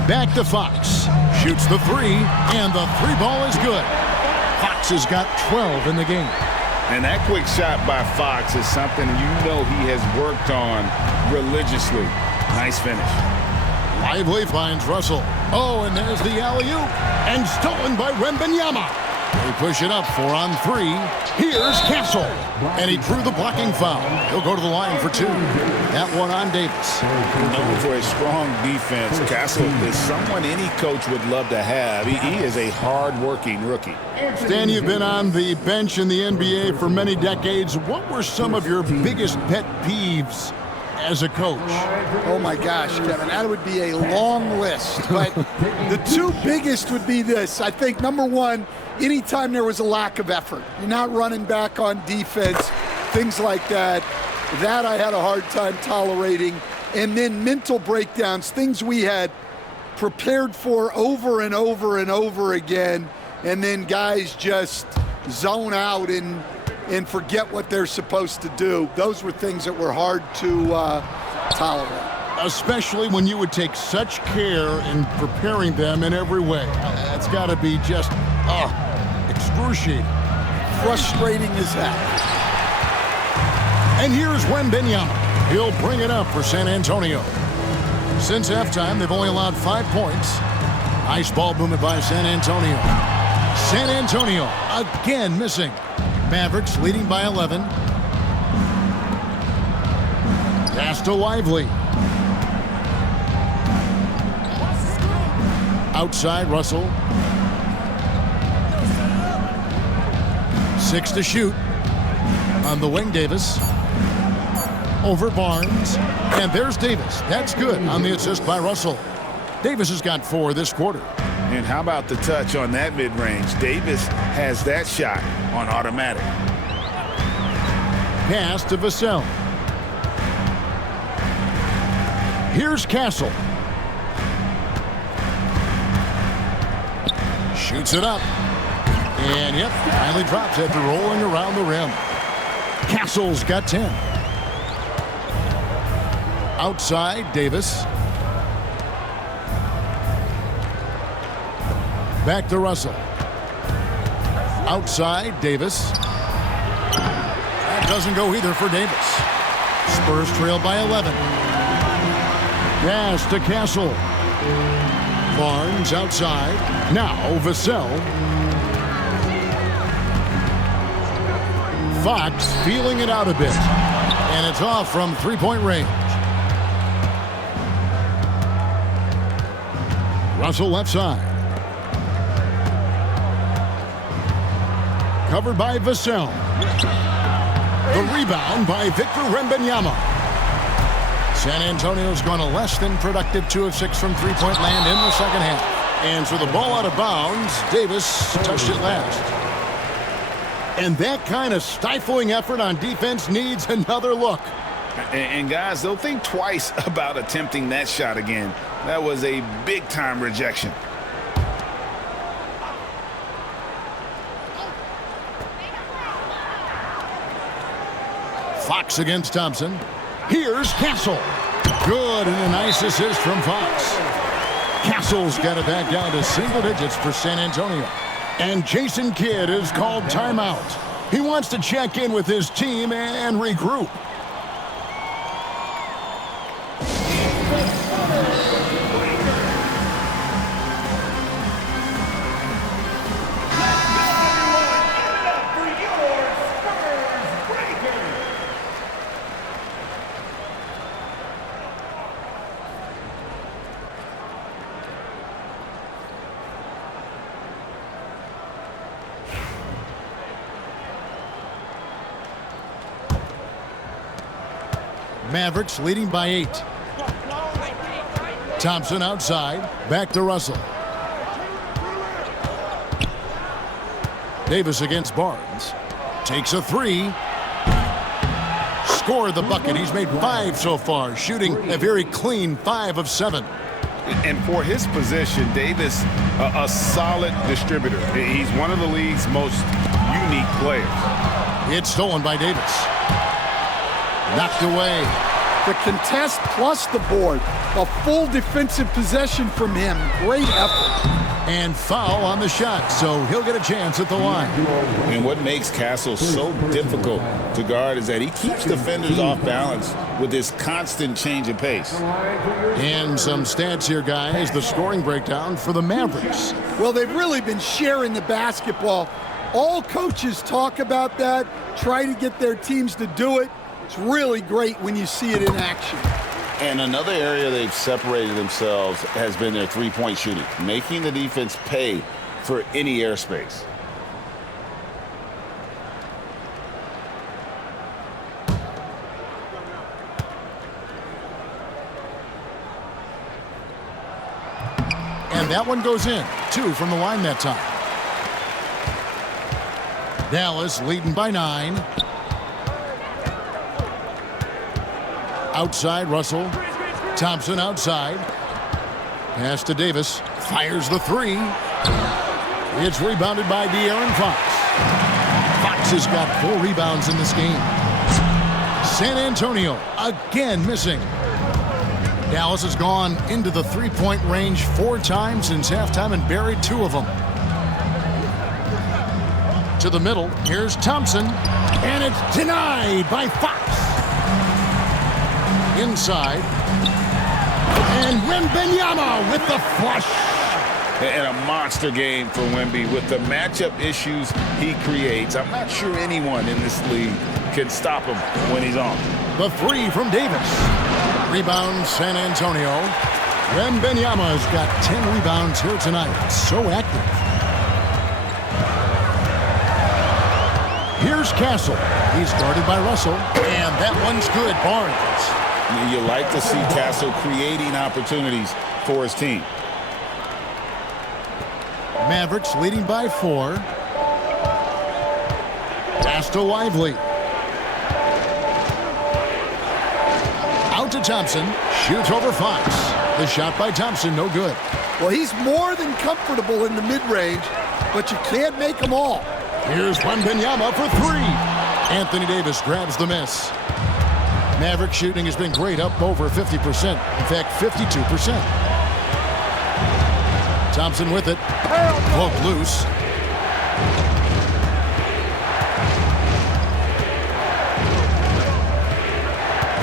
Back to Fox. Shoots the 3, and the 3 ball is good. Fox has got 12 in the game. And that quick shot by Fox is something you know he has worked on religiously. Nice finish. Lively finds Russell. Oh, and there's the alley-oop. And stolen by Wembenyama. They push it up 4 on 3. Here's Castle. And he drew the blocking foul. He'll go to the line for 2. That one on Davis. Known for his strong defense, Castle is someone any coach would love to have. He is a hard-working rookie. Stan, you've been on the bench in the NBA for many decades. What were some of your biggest pet peeves as a coach? Oh my gosh, Kevin, that would be a long list. But the 2 biggest would be this. I think number 1, anytime there was a lack of effort, you're not running back on defense, things like that. That I had a hard time tolerating. And then mental breakdowns, things we had prepared for over and over and over again, and then guys just zone out and forget what they're supposed to do. Those were things that were hard to tolerate. Especially when you would take such care in preparing them in every way. That's got to be just excruciating. Frustrating as heck. And here's Wembenyama. He'll bring it up for San Antonio. Since halftime, they've only allowed 5 points. Nice ball movement by San Antonio. San Antonio again missing. Mavericks leading by 11. Pass to Lively. Outside, Russell. 6 to shoot. On the wing, Davis. Over Barnes. And there's Davis. That's good on the assist by Russell. Davis has got 4 this quarter. And how about the touch on that mid-range? Davis has that shot on automatic. Pass to Vassell. Here's Castle. Shoots it up. And yep, finally drops after rolling around the rim. Castle's got 10. Outside, Davis. Back to Russell. Outside, Davis. That doesn't go either for Davis. Spurs trail by 11. Pass to Castle. Barnes outside. Now Vassell. Fox feeling it out a bit. And it's off from three-point range. Russell left side. Covered by Vassell. The rebound by Victor Wembanyama. San Antonio's gone a less than productive 2 of 6 from three-point land in the second half. And so the ball out of bounds. Davis touched it last. And that kind of stifling effort on defense needs another look. And guys, they'll think twice about attempting that shot again. That was a big-time rejection. Fox against Thompson. Here's Castle. Good, and a nice assist from Fox. Castle's got it back down to single digits for San Antonio. And Jason Kidd is called timeout. He wants to check in with his team and regroup. Mavericks leading by 8. Thompson outside. Back to Russell. Davis against Barnes. Takes a 3. Scored the bucket. He's made 5 so far, shooting a very clean 5 of 7. And for his position, Davis, a solid distributor. He's one of the league's most unique players. It's stolen by Davis. Knocked away. The contest plus the board. A full defensive possession from him. Great effort. And foul on the shot, so he'll get a chance at the line. And what makes Castle so difficult to guard is that he keeps defenders off balance with this constant change of pace. And some stats here, guys. The scoring breakdown for the Mavericks. Well, they've really been sharing the basketball. All coaches talk about that, try to get their teams to do it. It's really great when you see it in action. And another area they've separated themselves has been their three-point shooting, making the defense pay for any airspace. And that one goes in. 2 from the line that time. Dallas leading by 9. Outside, Russell. Thompson outside. Pass to Davis. Fires the 3. It's rebounded by De'Aaron Fox. Fox has got 4 rebounds in this game. San Antonio again missing. Dallas has gone into the three-point range 4 times since halftime and buried 2 of them. To the middle. Here's Thompson. And it's denied by Fox. Inside. And Wembanyama with the flush. And a monster game for Wemby with the matchup issues he creates. I'm not sure anyone in this league can stop him when he's on. The three from Davis. Rebound San Antonio. Wembanyama's got 10 rebounds here tonight. So active. Here's Castle. He's guarded by Russell. And that one's good. Barnes. You like to see Castle creating opportunities for his team. Mavericks leading by 4. Pass to Lively. Out to Thompson. Shoots over Fox. The shot by Thompson, no good. Well, he's more than comfortable in the mid-range, but you can't make them all. Here's Wembanyama for 3. Anthony Davis grabs the miss. Maverick shooting has been great, up over 50%. In fact, 52%. Thompson with it. Poked loose.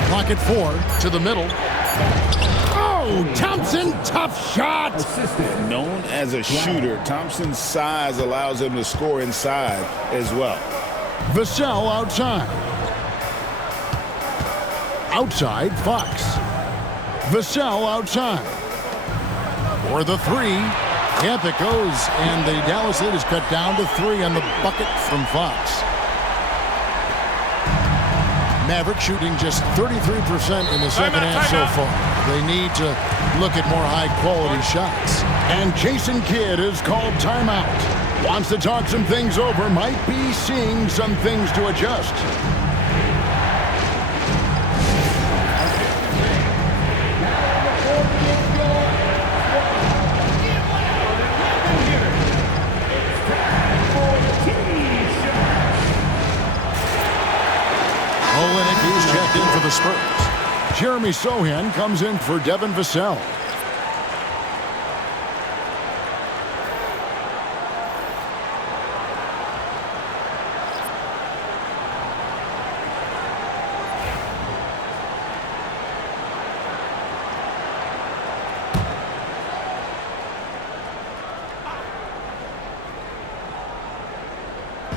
Clock at 4 to the middle. Oh, Thompson, tough shot. Known as a shooter, Thompson's size allows him to score inside as well. Vassell outside. Outside, Fox. Vassell outside. For the 3. Yep, it goes. And the Dallas lead is cut down to 3 on the bucket from Fox. Maverick shooting just 33% in the second half so far. They need to look at more high-quality shots. And Jason Kidd is called timeout. Wants to talk some things over. Might be seeing some things to adjust. He's checked in for the Spurs. Jeremy Sohan comes in for Devin Vassell.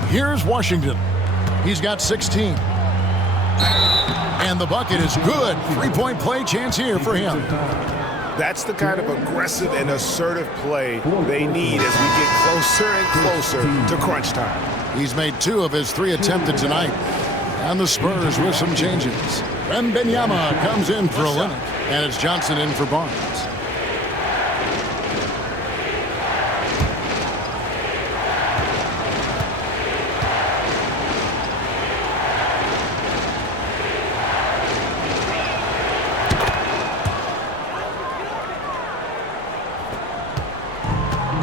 Here's Washington. He's got 16. And the bucket is good. 3-point play chance here for him. That's the kind of aggressive and assertive play they need as we get closer and closer to crunch time. He's made 2 of his 3 attempted tonight. And the Spurs with some changes. Wembanyama comes in for Olynyk. And it's Johnson in for Barnes.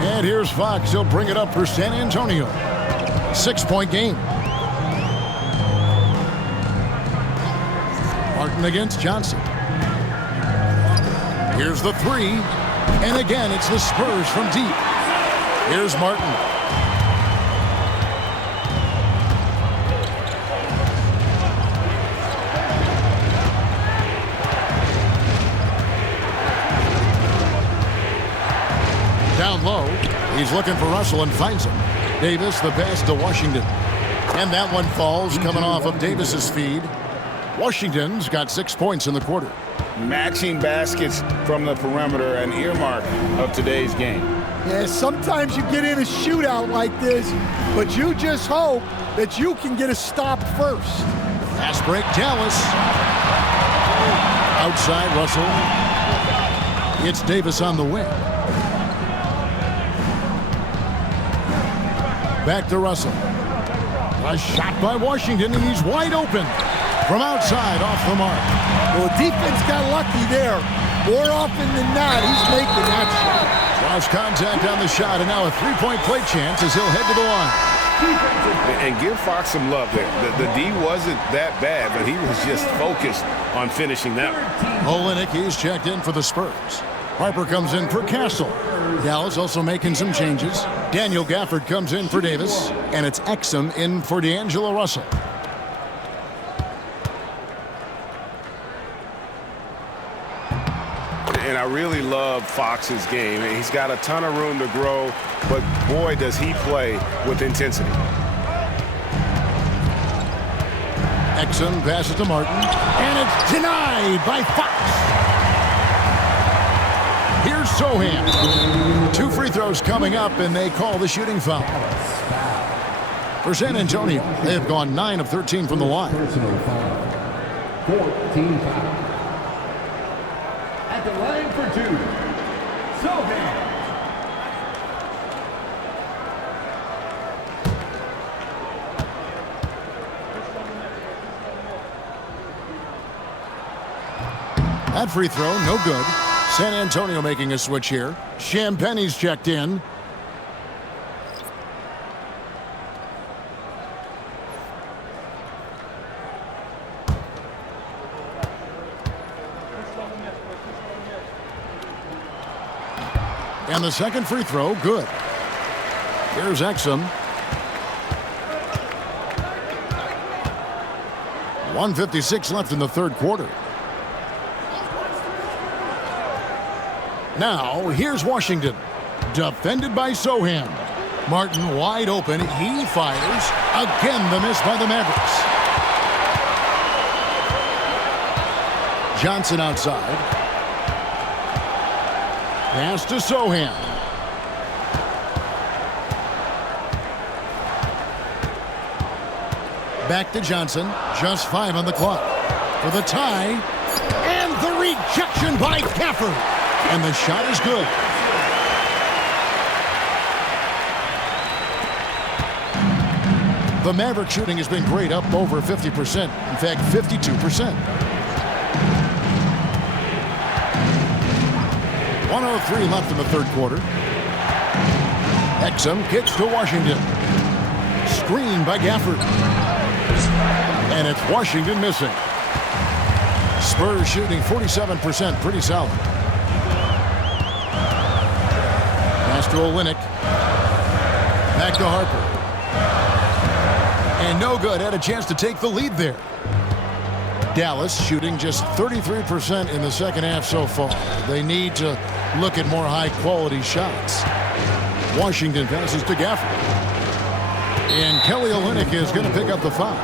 And here's Fox. He'll bring it up for San Antonio. 6-point game. Martin against Johnson. Here's the 3. And again, it's the Spurs from deep. Here's Martin. Down low. He's looking for Russell and finds him. Davis, the pass to Washington. And that one falls coming off of Davis's feed. Washington's got 6 points in the quarter. Matching baskets from the perimeter, an earmark of today's game. Yeah, sometimes you get in a shootout like this, but you just hope that you can get a stop first. Fast break, Dallas. Outside, Russell. It's Davis on the wing. Back to Russell. A shot by Washington, and he's wide open. From outside, off the mark. Well, the defense got lucky there. More often than not, he's making that shot. Cross contact on the shot, and now a 3-point play chance as he'll head to the line. And give Fox some love there. The D wasn't that bad, but he was just focused on finishing that one. Olynyk, he's checked in for the Spurs. Harper comes in for Castle. Dallas also making some changes. Daniel Gafford comes in for Davis, and it's Exum in for D'Angelo Russell. and I really love Fox's game. He's got a ton of room to grow, but boy, does he play with intensity. Exum passes to Martin, and it's denied by Fox. Here's Sohan. 2 free throws coming up, and they call the shooting foul. For San Antonio, they have gone 9 of 13 from the line. Personal foul. 14 foul. At the line for 2, Sohan. That free throw, no good. San Antonio making a switch here. Champagne's checked in. And the second free throw, good. Here's Exum. 1:56 left in the third quarter. Now, here's Washington. Defended by Sohan. Martin wide open. He fires. Again, the miss by the Mavericks. Johnson outside. Pass to Sohan. Back to Johnson. Just 5 on the clock. For the tie. And the rejection by Gafford. And the shot is good. The Maverick shooting has been great, up over 50%. In fact, 52%. 1:03 left in the third quarter. Exum kicks to Washington. Screen by Gafford. And it's Washington missing. Spurs shooting 47%, pretty solid. Pass to Olynyk. Back to Harper. And no good. Had a chance to take the lead there. Dallas shooting just 33% in the second half so far. They need to look at more high-quality shots. Washington passes to Gafford. And Kelly Olynyk is going to pick up the foul.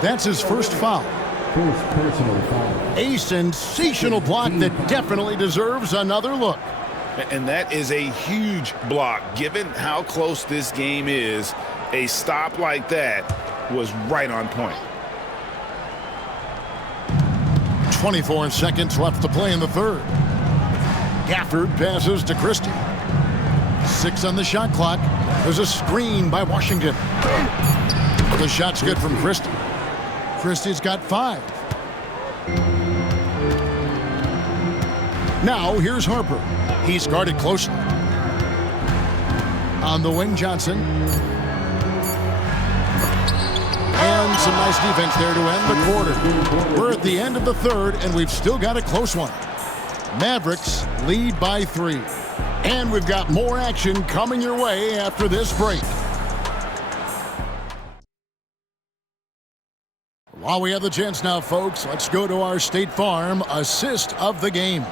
That's his first foul. First personal foul. A sensational block that definitely deserves another look. And that is a huge block. Given how close this game is, a stop like that was right on point. 24 seconds left to play in the third. Gafford passes to Christie. 6 on the shot clock. There's a screen by Washington. The shot's good from Christie. Christie's got 5. Now here's Harper. He's guarded closely. On the wing, Johnson. And some nice defense there to end the quarter. We're at the end of the third, and we've still got a close one. Mavericks lead by 3. And we've got more action coming your way after this break. While we have the chance now, folks, let's go to our State Farm assist of the game.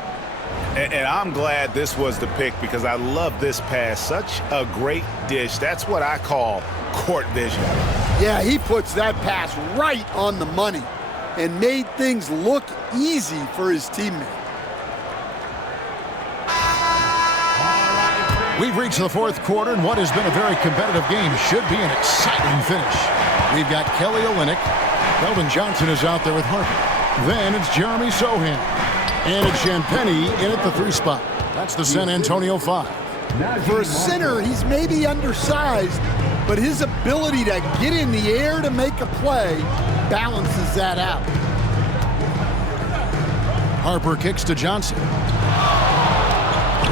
And I'm glad this was the pick because I love this pass. Such a great dish. That's what I call court vision. Yeah, he puts that pass right on the money and made things look easy for his teammate. We've reached the fourth quarter, and what has been a very competitive game should be an exciting finish. We've got Kelly Olynyk. Keldon Johnson is out there with Harper. Then it's Jeremy Sohan. And it's Champagnie in at the 3 spot. That's the San Antonio 5. For a center, he's maybe undersized, but his ability to get in the air to make a play balances that out. Harper kicks to Johnson.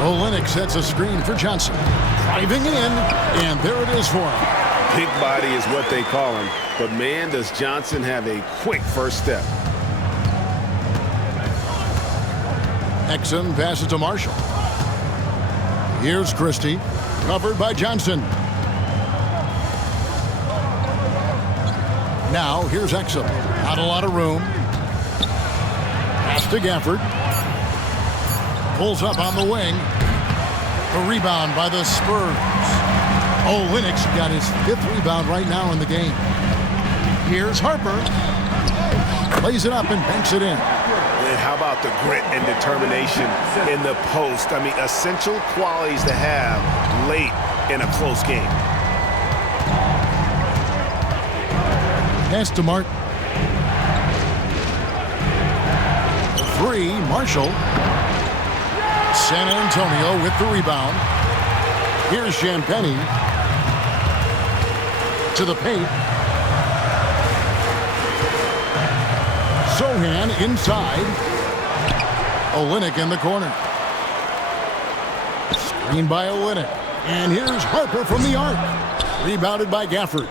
Olynyk sets a screen for Johnson. Driving in, and there it is for him. Big body is what they call him. But, man, does Johnson have a quick first step. Exum passes to Marshall. Here's Christie, covered by Johnson. Now, here's Exum. Not a lot of room. Pass to Gafford. pulls up on the wing. The rebound by the Spurs. Olynyk's got his 5th rebound right now in the game. Here's Harper. Plays it up and banks it in. And how about the grit and determination in the post? I mean, essential qualities to have late in a close game. Pass to Martin. 3, Marshall. San Antonio with the rebound. Here's Champagny to the paint. Sohan inside. Olynyk in the corner. Screen by Olynyk. And here's Harper from the arc. Rebounded by Gafford.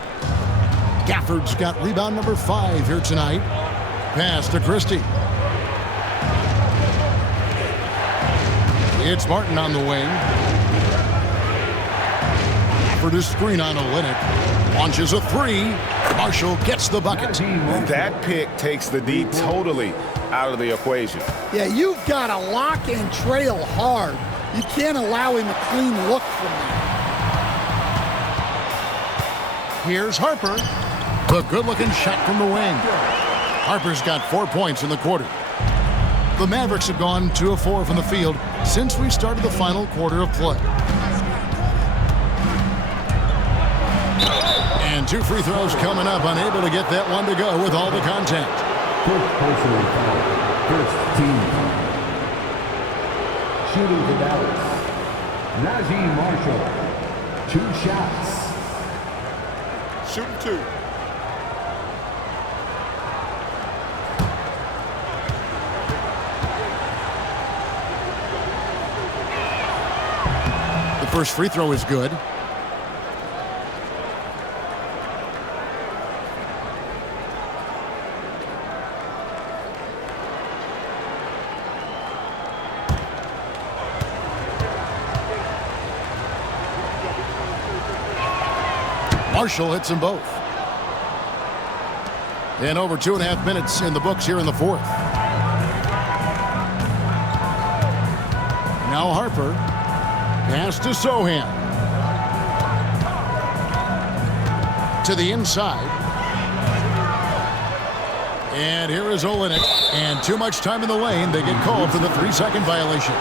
Gafford's got rebound number 5 here tonight. Pass to Christie. It's Martin on the wing. Gafford is screen on Olynyk. Launches a 3. Marshall gets the bucket. That pick takes the D totally out of the equation. Yeah, you've got to lock and trail hard. You can't allow him a clean look from there. Here's Harper. The good-looking shot from the wing. Harper's got 4 points in the quarter. The Mavericks have gone 2 of 4 from the field since we started the final quarter of play. And 2 free throws coming up, unable to get that one to go with all the contact. First personal foul. First team foul. Shooting for Dallas. Najee Marshall. 2 shots. Shooting 2. The first free throw is good. Marshall hits them both. And over 2.5 minutes in the books here in the 4th. Now Harper. Pass to Sohan. To the inside. And here is Olynyk. And too much time in the lane. They get called for the 3-second violation.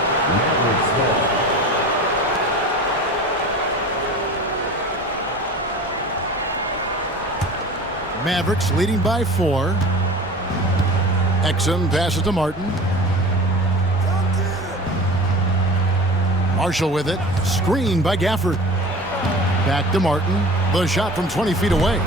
Mavericks leading by 4. Exum passes to Martin. Marshall with it. Screen by Gafford. Back to Martin. The shot from 20 feet away.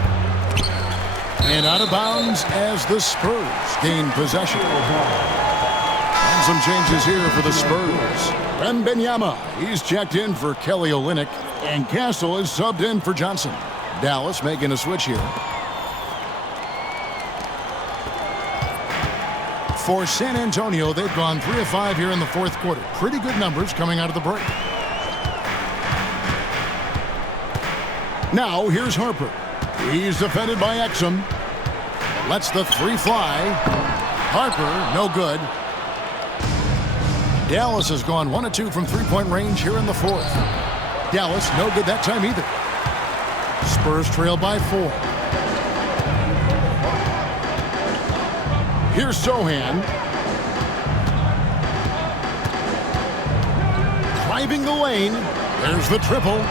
And out of bounds as the Spurs gain possession. And some changes here for the Spurs. Wembanyama, he's checked in for Kelly Olynyk. And Castle is subbed in for Johnson. Dallas making a switch here. For San Antonio, they've gone 3 of 5 here in the 4th quarter. Pretty good numbers coming out of the break. Now, here's Harper. He's defended by Exum. Lets the 3 fly. Harper, no good. Dallas has gone 1 of 2 from 3-point range here in the 4th. Dallas, no good that time either. Spurs trail by 4. Here's Sohan. Driving the lane. There's the triple.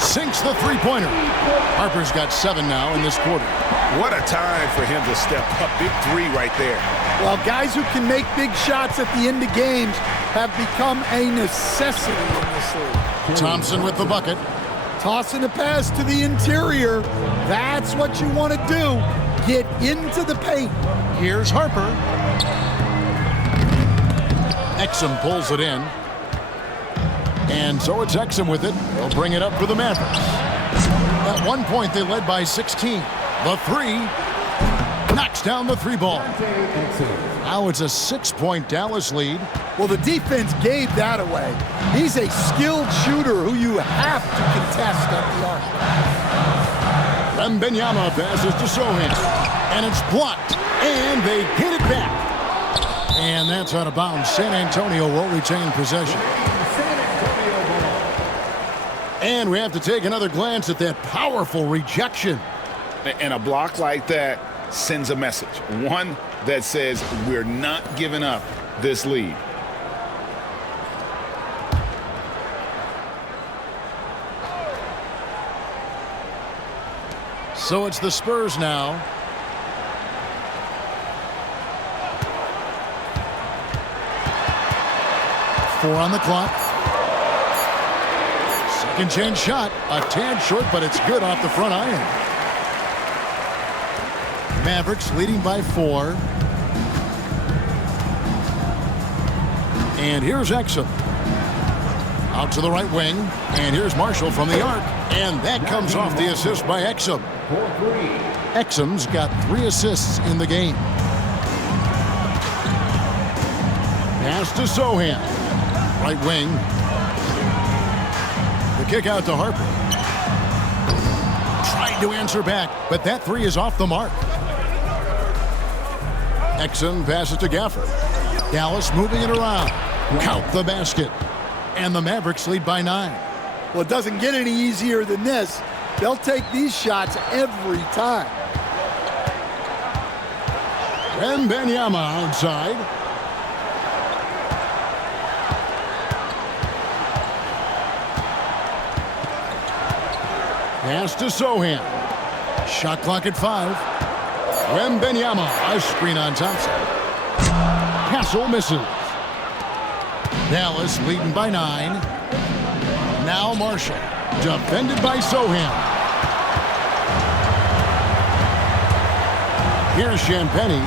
Sinks the 3-pointer. Harper's got 7 now in this quarter. What a time for him to step up. Big 3 right there. Well, guys who can make big shots at the end of games have become a necessity in this league. Thompson with the bucket. Tossing a pass to the interior. That's what you want to do. Get into the paint. Here's Harper. Exum pulls it in. And so it's Exum with it. They'll bring it up for the Mavericks. At one point, they led by 16. The 3 knocks down the 3 ball. Now it's a 6-point Dallas lead. Well, the defense gave that away. He's a skilled shooter who you have to contest at the arc. Wembanyama passes to Sohan. And it's blocked. And they get it back. And that's out of bounds. San Antonio will retain possession. And we have to take another glance at that powerful rejection. And a block like that sends a message. One that says we're not giving up this lead. So it's the Spurs now. Four on the clock. Second chance shot. A tad short, but it's good off the front iron. Mavericks leading by 4. And here's Exum. Out to the right wing. And here's Marshall from the arc. And that comes off the assist by Exum. Exum's got 3 assists in the game. Pass to Sohan. Right wing. The kick out to Harper. Tried to answer back, but that 3 is off the mark. Exum passes to Gafford. Dallas moving it around. Count the basket. And the Mavericks lead by 9. Well, it doesn't get any easier than this. They'll take these shots every time. Wembanyama outside. Pass to Sohan. Shot clock at 5. Wembanyama, a screen on Thompson. Castle misses. Dallas leading by 9. Now Marshall, defended by Sohan. Here's Champagnie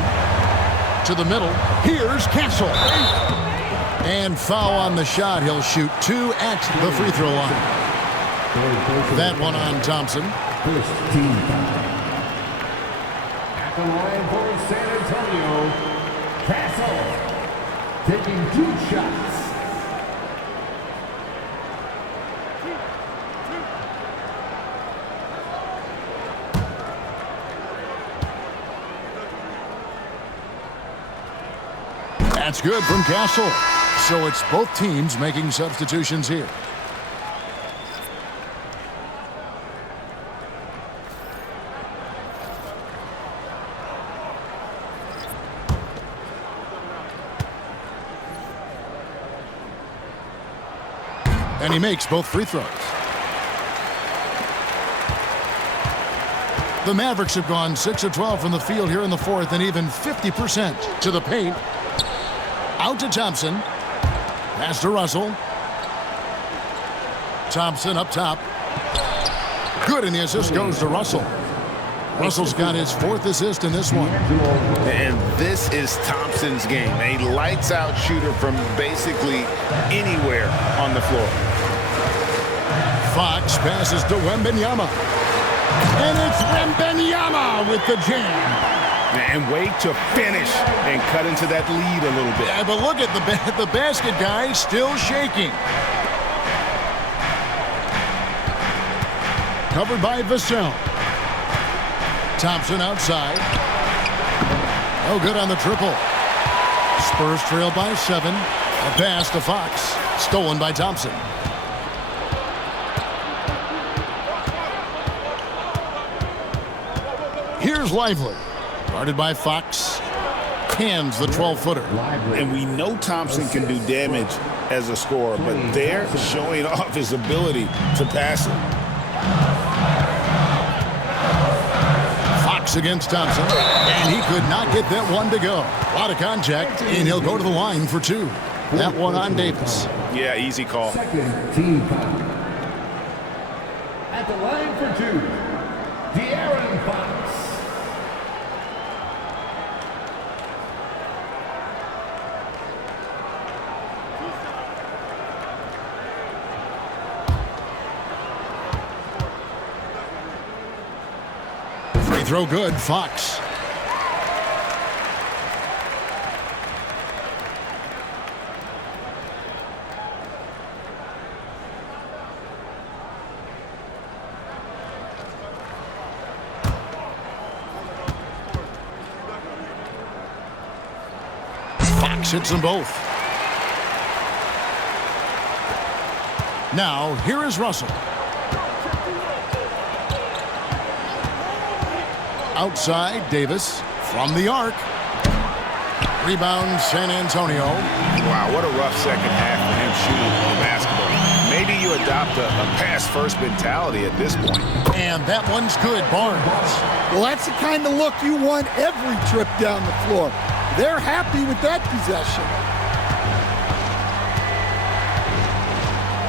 to the middle. Here's Castle. And foul on the shot. He'll shoot 2 at the free throw line. That one on Thompson. First team foul. At the line for San Antonio, Castle taking 2 shots. That's good from Castle. So it's both teams making substitutions here. And he makes both free throws. The Mavericks have gone 6 of 12 from the field here in the 4th and even 50% to the paint. Out to Thompson. Pass to Russell. Thompson up top. Good, and the assist goes to Russell. Russell's got his 4th assist in this one. And this is Thompson's game. A lights-out shooter from basically anywhere on the floor. Fox passes to Wembanyama. And it's Wembanyama with the jam. And wait to finish and cut into that lead a little bit. Yeah, but look at the basket guy still shaking. Covered by Vassell. Thompson outside. No good on the triple. Spurs trail by 7. A pass to Fox. Stolen by Thompson. Here's Lively. Guarded by Fox. Hands the 12-footer. And we know Thompson can do damage as a scorer, but they're showing off his ability to pass it. Fox against Thompson. And he could not get that one to go. A lot of contact, and he'll go to the line for 2. That one on Davis. Yeah, easy call. Second team foul. At the line for 2, De'Aaron Fox. Free throw good, Fox. Fox hits them both. Now, here is Russell. Outside, Davis from the arc. Rebound, San Antonio. Wow, what a rough second half for him shooting the basketball. Maybe you adopt a pass-first mentality at this point. And that one's good, Barnes. Well, that's the kind of look you want every trip down the floor. They're happy with that possession.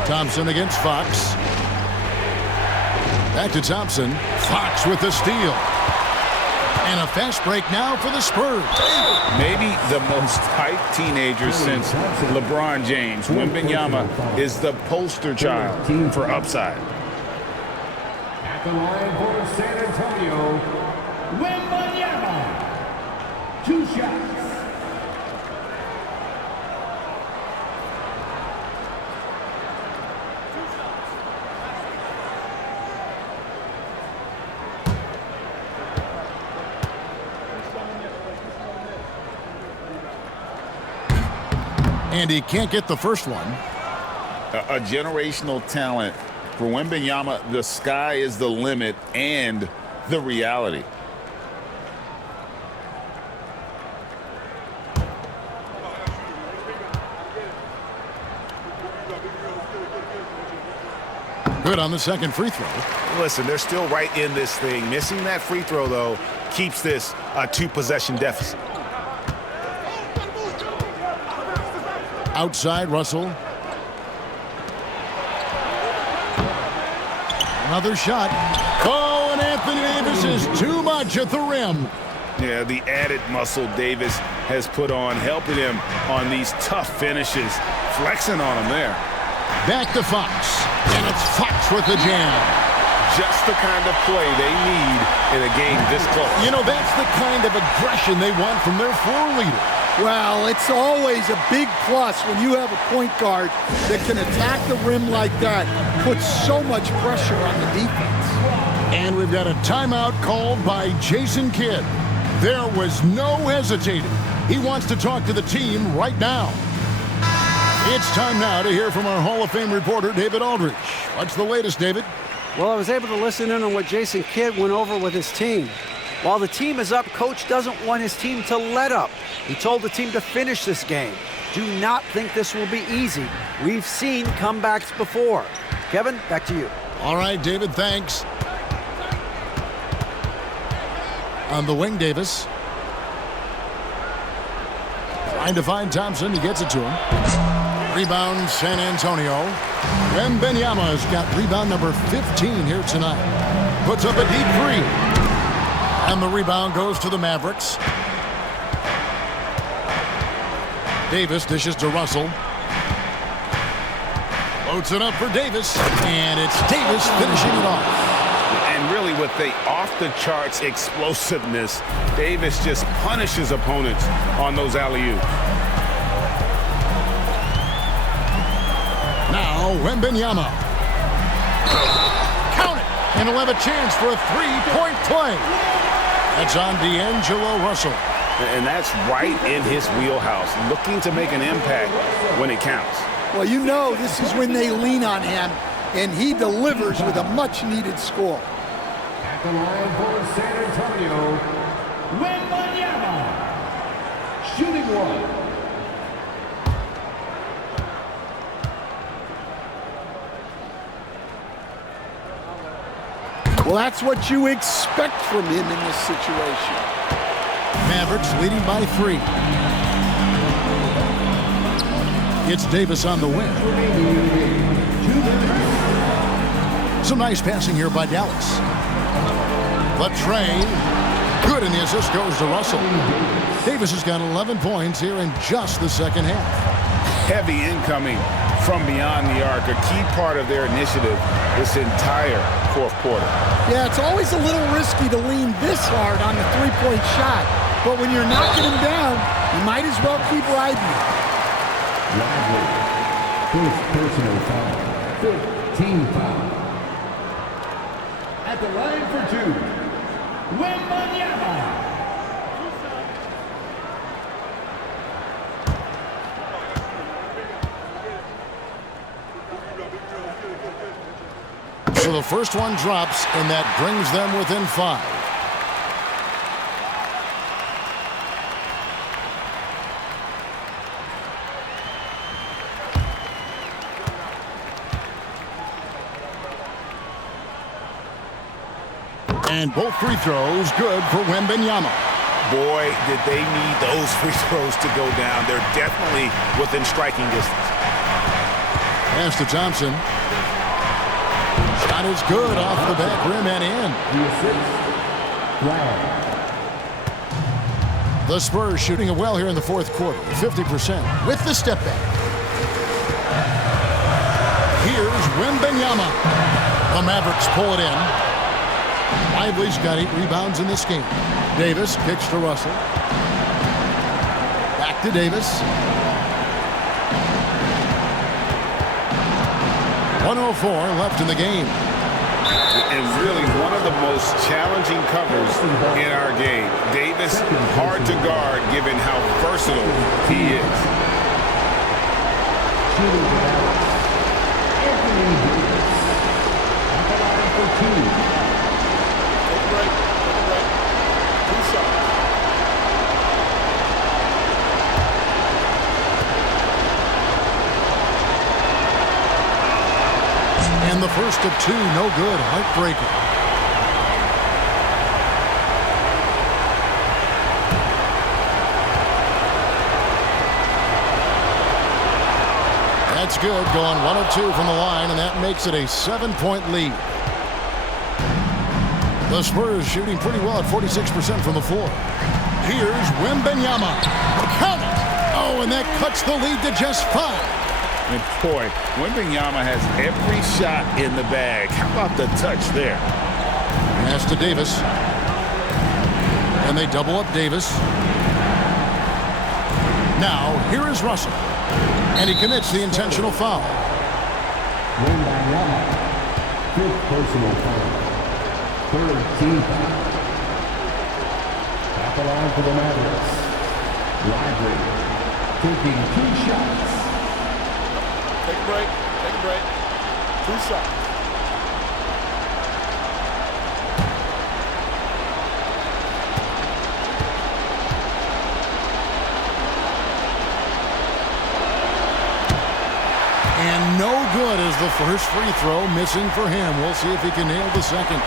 Thompson against Fox. Back to Thompson. Fox with the steal. And a fast break now for the Spurs. Maybe the most hyped teenager since LeBron James. Wembanyama is the poster child for upside. At the line for San Antonio, Wembanyama. 2 shots. And he can't get the first one. A generational talent. For Wembanyama, the sky is the limit and the reality. Good on the second free throw. Listen, they're still right in this thing. Missing that free throw, though, keeps this a 2-possession deficit. Outside, Russell. Another shot. Oh, and Anthony Davis is too much at the rim. Yeah, the added muscle Davis has put on, helping him on these tough finishes. Flexing on him there. Back to Fox. And it's Fox with the jam. Just the kind of play they need in a game this close. You know, that's the kind of aggression they want from their floor leader. Well, it's always a big plus when you have a point guard that can attack the rim like that, put so much pressure on the defense. And we've got a timeout called by Jason Kidd. There was no hesitating. He wants to talk to the team right now. It's time now to hear from our Hall of Fame reporter, David Aldridge. What's the latest, David? Well, I was able to listen in on what Jason Kidd went over with his team. While the team is up, Coach doesn't want his team to let up. He told the team to finish this game. Do not think this will be easy. We've seen comebacks before. Kevin, back to you. All right, David, thanks. On the wing, Davis. Trying to find Thompson. He gets it to him. Rebound, San Antonio. Wembanyama's got rebound number 15 here tonight. Puts up a deep three. And the rebound goes to the Mavericks. Davis dishes to Russell. Loads it up for Davis. And it's Davis finishing it off. And really with the off-the-charts explosiveness, Davis just punishes opponents on those alley-oops. Now, Wembanyama. Count it! And he'll have a chance for a three-point play. That's on D'Angelo Russell. And that's right in his wheelhouse, looking to make an impact when it counts. Well, you know this is when they lean on him, and he delivers with a much-needed score. At the line for San Antonio, Wembanyama. Shooting one. Well, that's what you expect from him in this situation. Mavericks leading by 3. It's Davis on the wing. Some nice passing here by Dallas. But Trey, good, and the assist goes to Russell. Davis has got 11 points here in just the second half. Heavy incoming from beyond the arc, a key part of their initiative this entire fourth quarter. Yeah, it's always a little risky to lean this hard on the three-point shot, but when you're knocking him down, you might as well keep riding it. First personal foul. 15 foul. At the line for 2, Wembanyama. So the first one drops, and that brings them within 5. And both free throws good for Wembanyama. Boy, did they need those free throws to go down. They're definitely within striking distance. Pass to Thompson. Shot is good off the back rim and in. The Spurs shooting it well here in the fourth quarter, 50% with the step back. Here's Wembanyama. The Mavericks pull it in. Lively's got 8 rebounds in this game. Davis kicks to Russell. Back to Davis. 1:04 left in the game. And really one of the most challenging covers in our game. Davis, hard to guard given how versatile he is. And the first of 2, no good. Heartbreaker. That's good, going 1 of 2 from the line, and that makes it a 7-point lead. The Spurs shooting pretty well at 46% from the floor. Here's Wembanyama. Count it! Oh, and that cuts the lead to just 5. And boy, Wembanyama has every shot in the bag. How about the touch there? Pass to Davis. And they double up Davis. Now, here is Russell. And he commits the intentional foul. Wembanyama, 5th personal foul. 3rd team foul. At the line for the Mavericks. Lively taking 2 shots. Take a break. Take a break. 2 shots. And no good as the first free throw missing for him. We'll see if he can nail the second.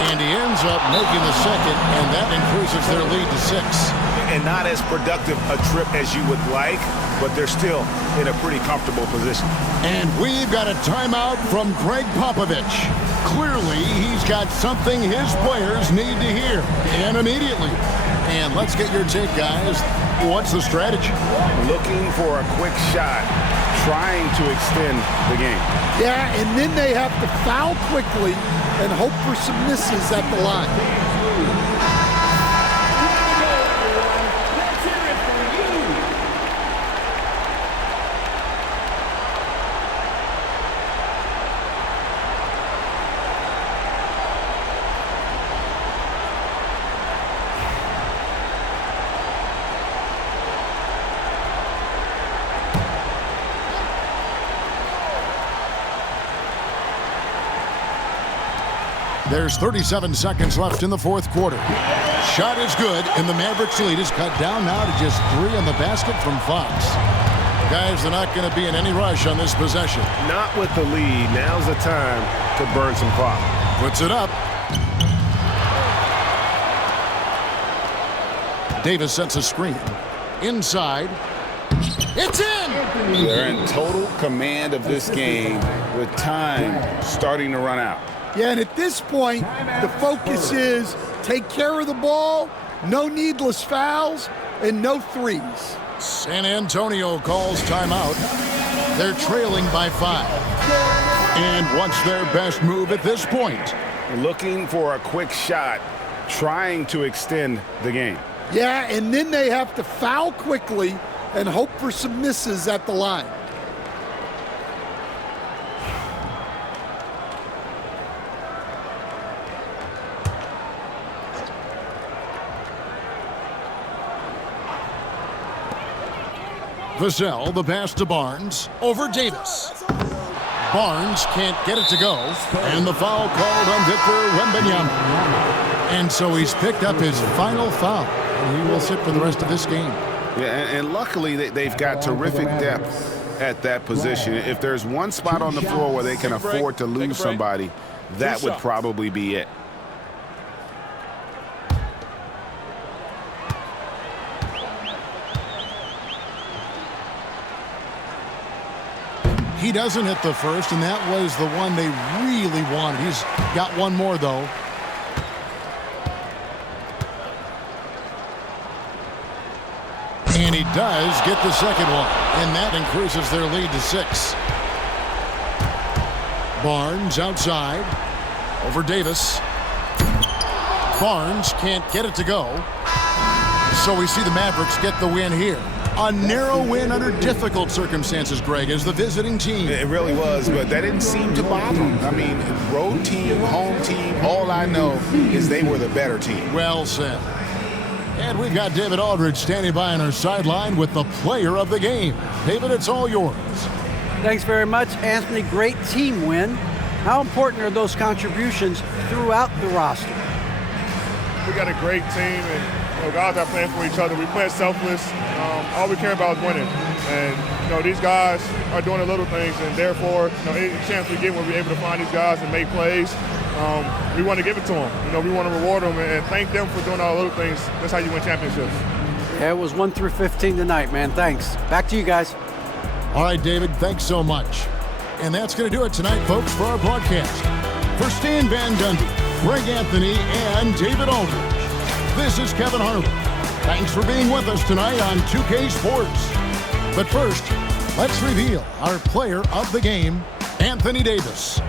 And he ends up making the second, and that increases their lead to 6. And not as productive a trip as you would like, but they're still in a pretty comfortable position. And we've got a timeout from Greg Popovich. Clearly, he's got something his players need to hear, and immediately. And let's get your take, guys. What's the strategy? Looking for a quick shot, trying to extend the game. Yeah, and then they have to foul quickly and hope for some misses at the line. There's 37 seconds left in the fourth quarter. Shot is good, and the Mavericks lead is cut down now to just 3 on the basket from Fox. Guys, they're not going to be in any rush on this possession. Not with the lead. Now's the time to burn some clock. Puts it up. Davis sets a screen. Inside. It's in! They're in total command of this game with time starting to run out. Yeah, and at this point, the focus is take care of the ball, no needless fouls, and no threes. San Antonio calls timeout. They're trailing by 5. And what's their best move at this point? Looking for a quick shot, trying to extend the game. Yeah, and then they have to foul quickly and hope for some misses at the line. Vassell, the pass to Barnes, over Davis. Barnes can't get it to go, and the foul called on Victor Wembanyama. And so he's picked up his final foul, and he will sit for the rest of this game. Yeah, and luckily they've got terrific depth at that position. If there's one spot on the floor where they can afford to lose somebody, that would probably be it. He doesn't hit the first, and that was the one they really wanted. He's got one more, though. And he does get the second one, and that increases their lead to 6. Barnes outside, over Davis. Barnes can't get it to go. So we see the Mavericks get the win here. A narrow win under difficult circumstances, Greg, as the visiting team. It really was, but that didn't seem to bother them. I mean, road team, home team, all I know is they were the better team. Well said. And we've got David Aldridge standing by on our sideline with the player of the game. David, it's all yours. Thanks very much, Anthony. Great team win. How important are those contributions throughout the roster? We got a great team, and guys are playing for each other. We play selfless. All we care about is winning. And these guys are doing the little things, and therefore, any chance we get when we're able to find these guys and make plays, we want to give it to them. We want to reward them and thank them for doing all the little things. That's how you win championships. Yeah, it was 1 through 15 tonight, man. Thanks. Back to you guys. All right, David, thanks so much. And that's going to do it tonight, folks, for our broadcast. For Stan Van Gundy, Greg Anthony, and David Aldridge, this is Kevin Harlan. Thanks for being with us tonight on 2K Sports. But first, let's reveal our player of the game, Anthony Davis.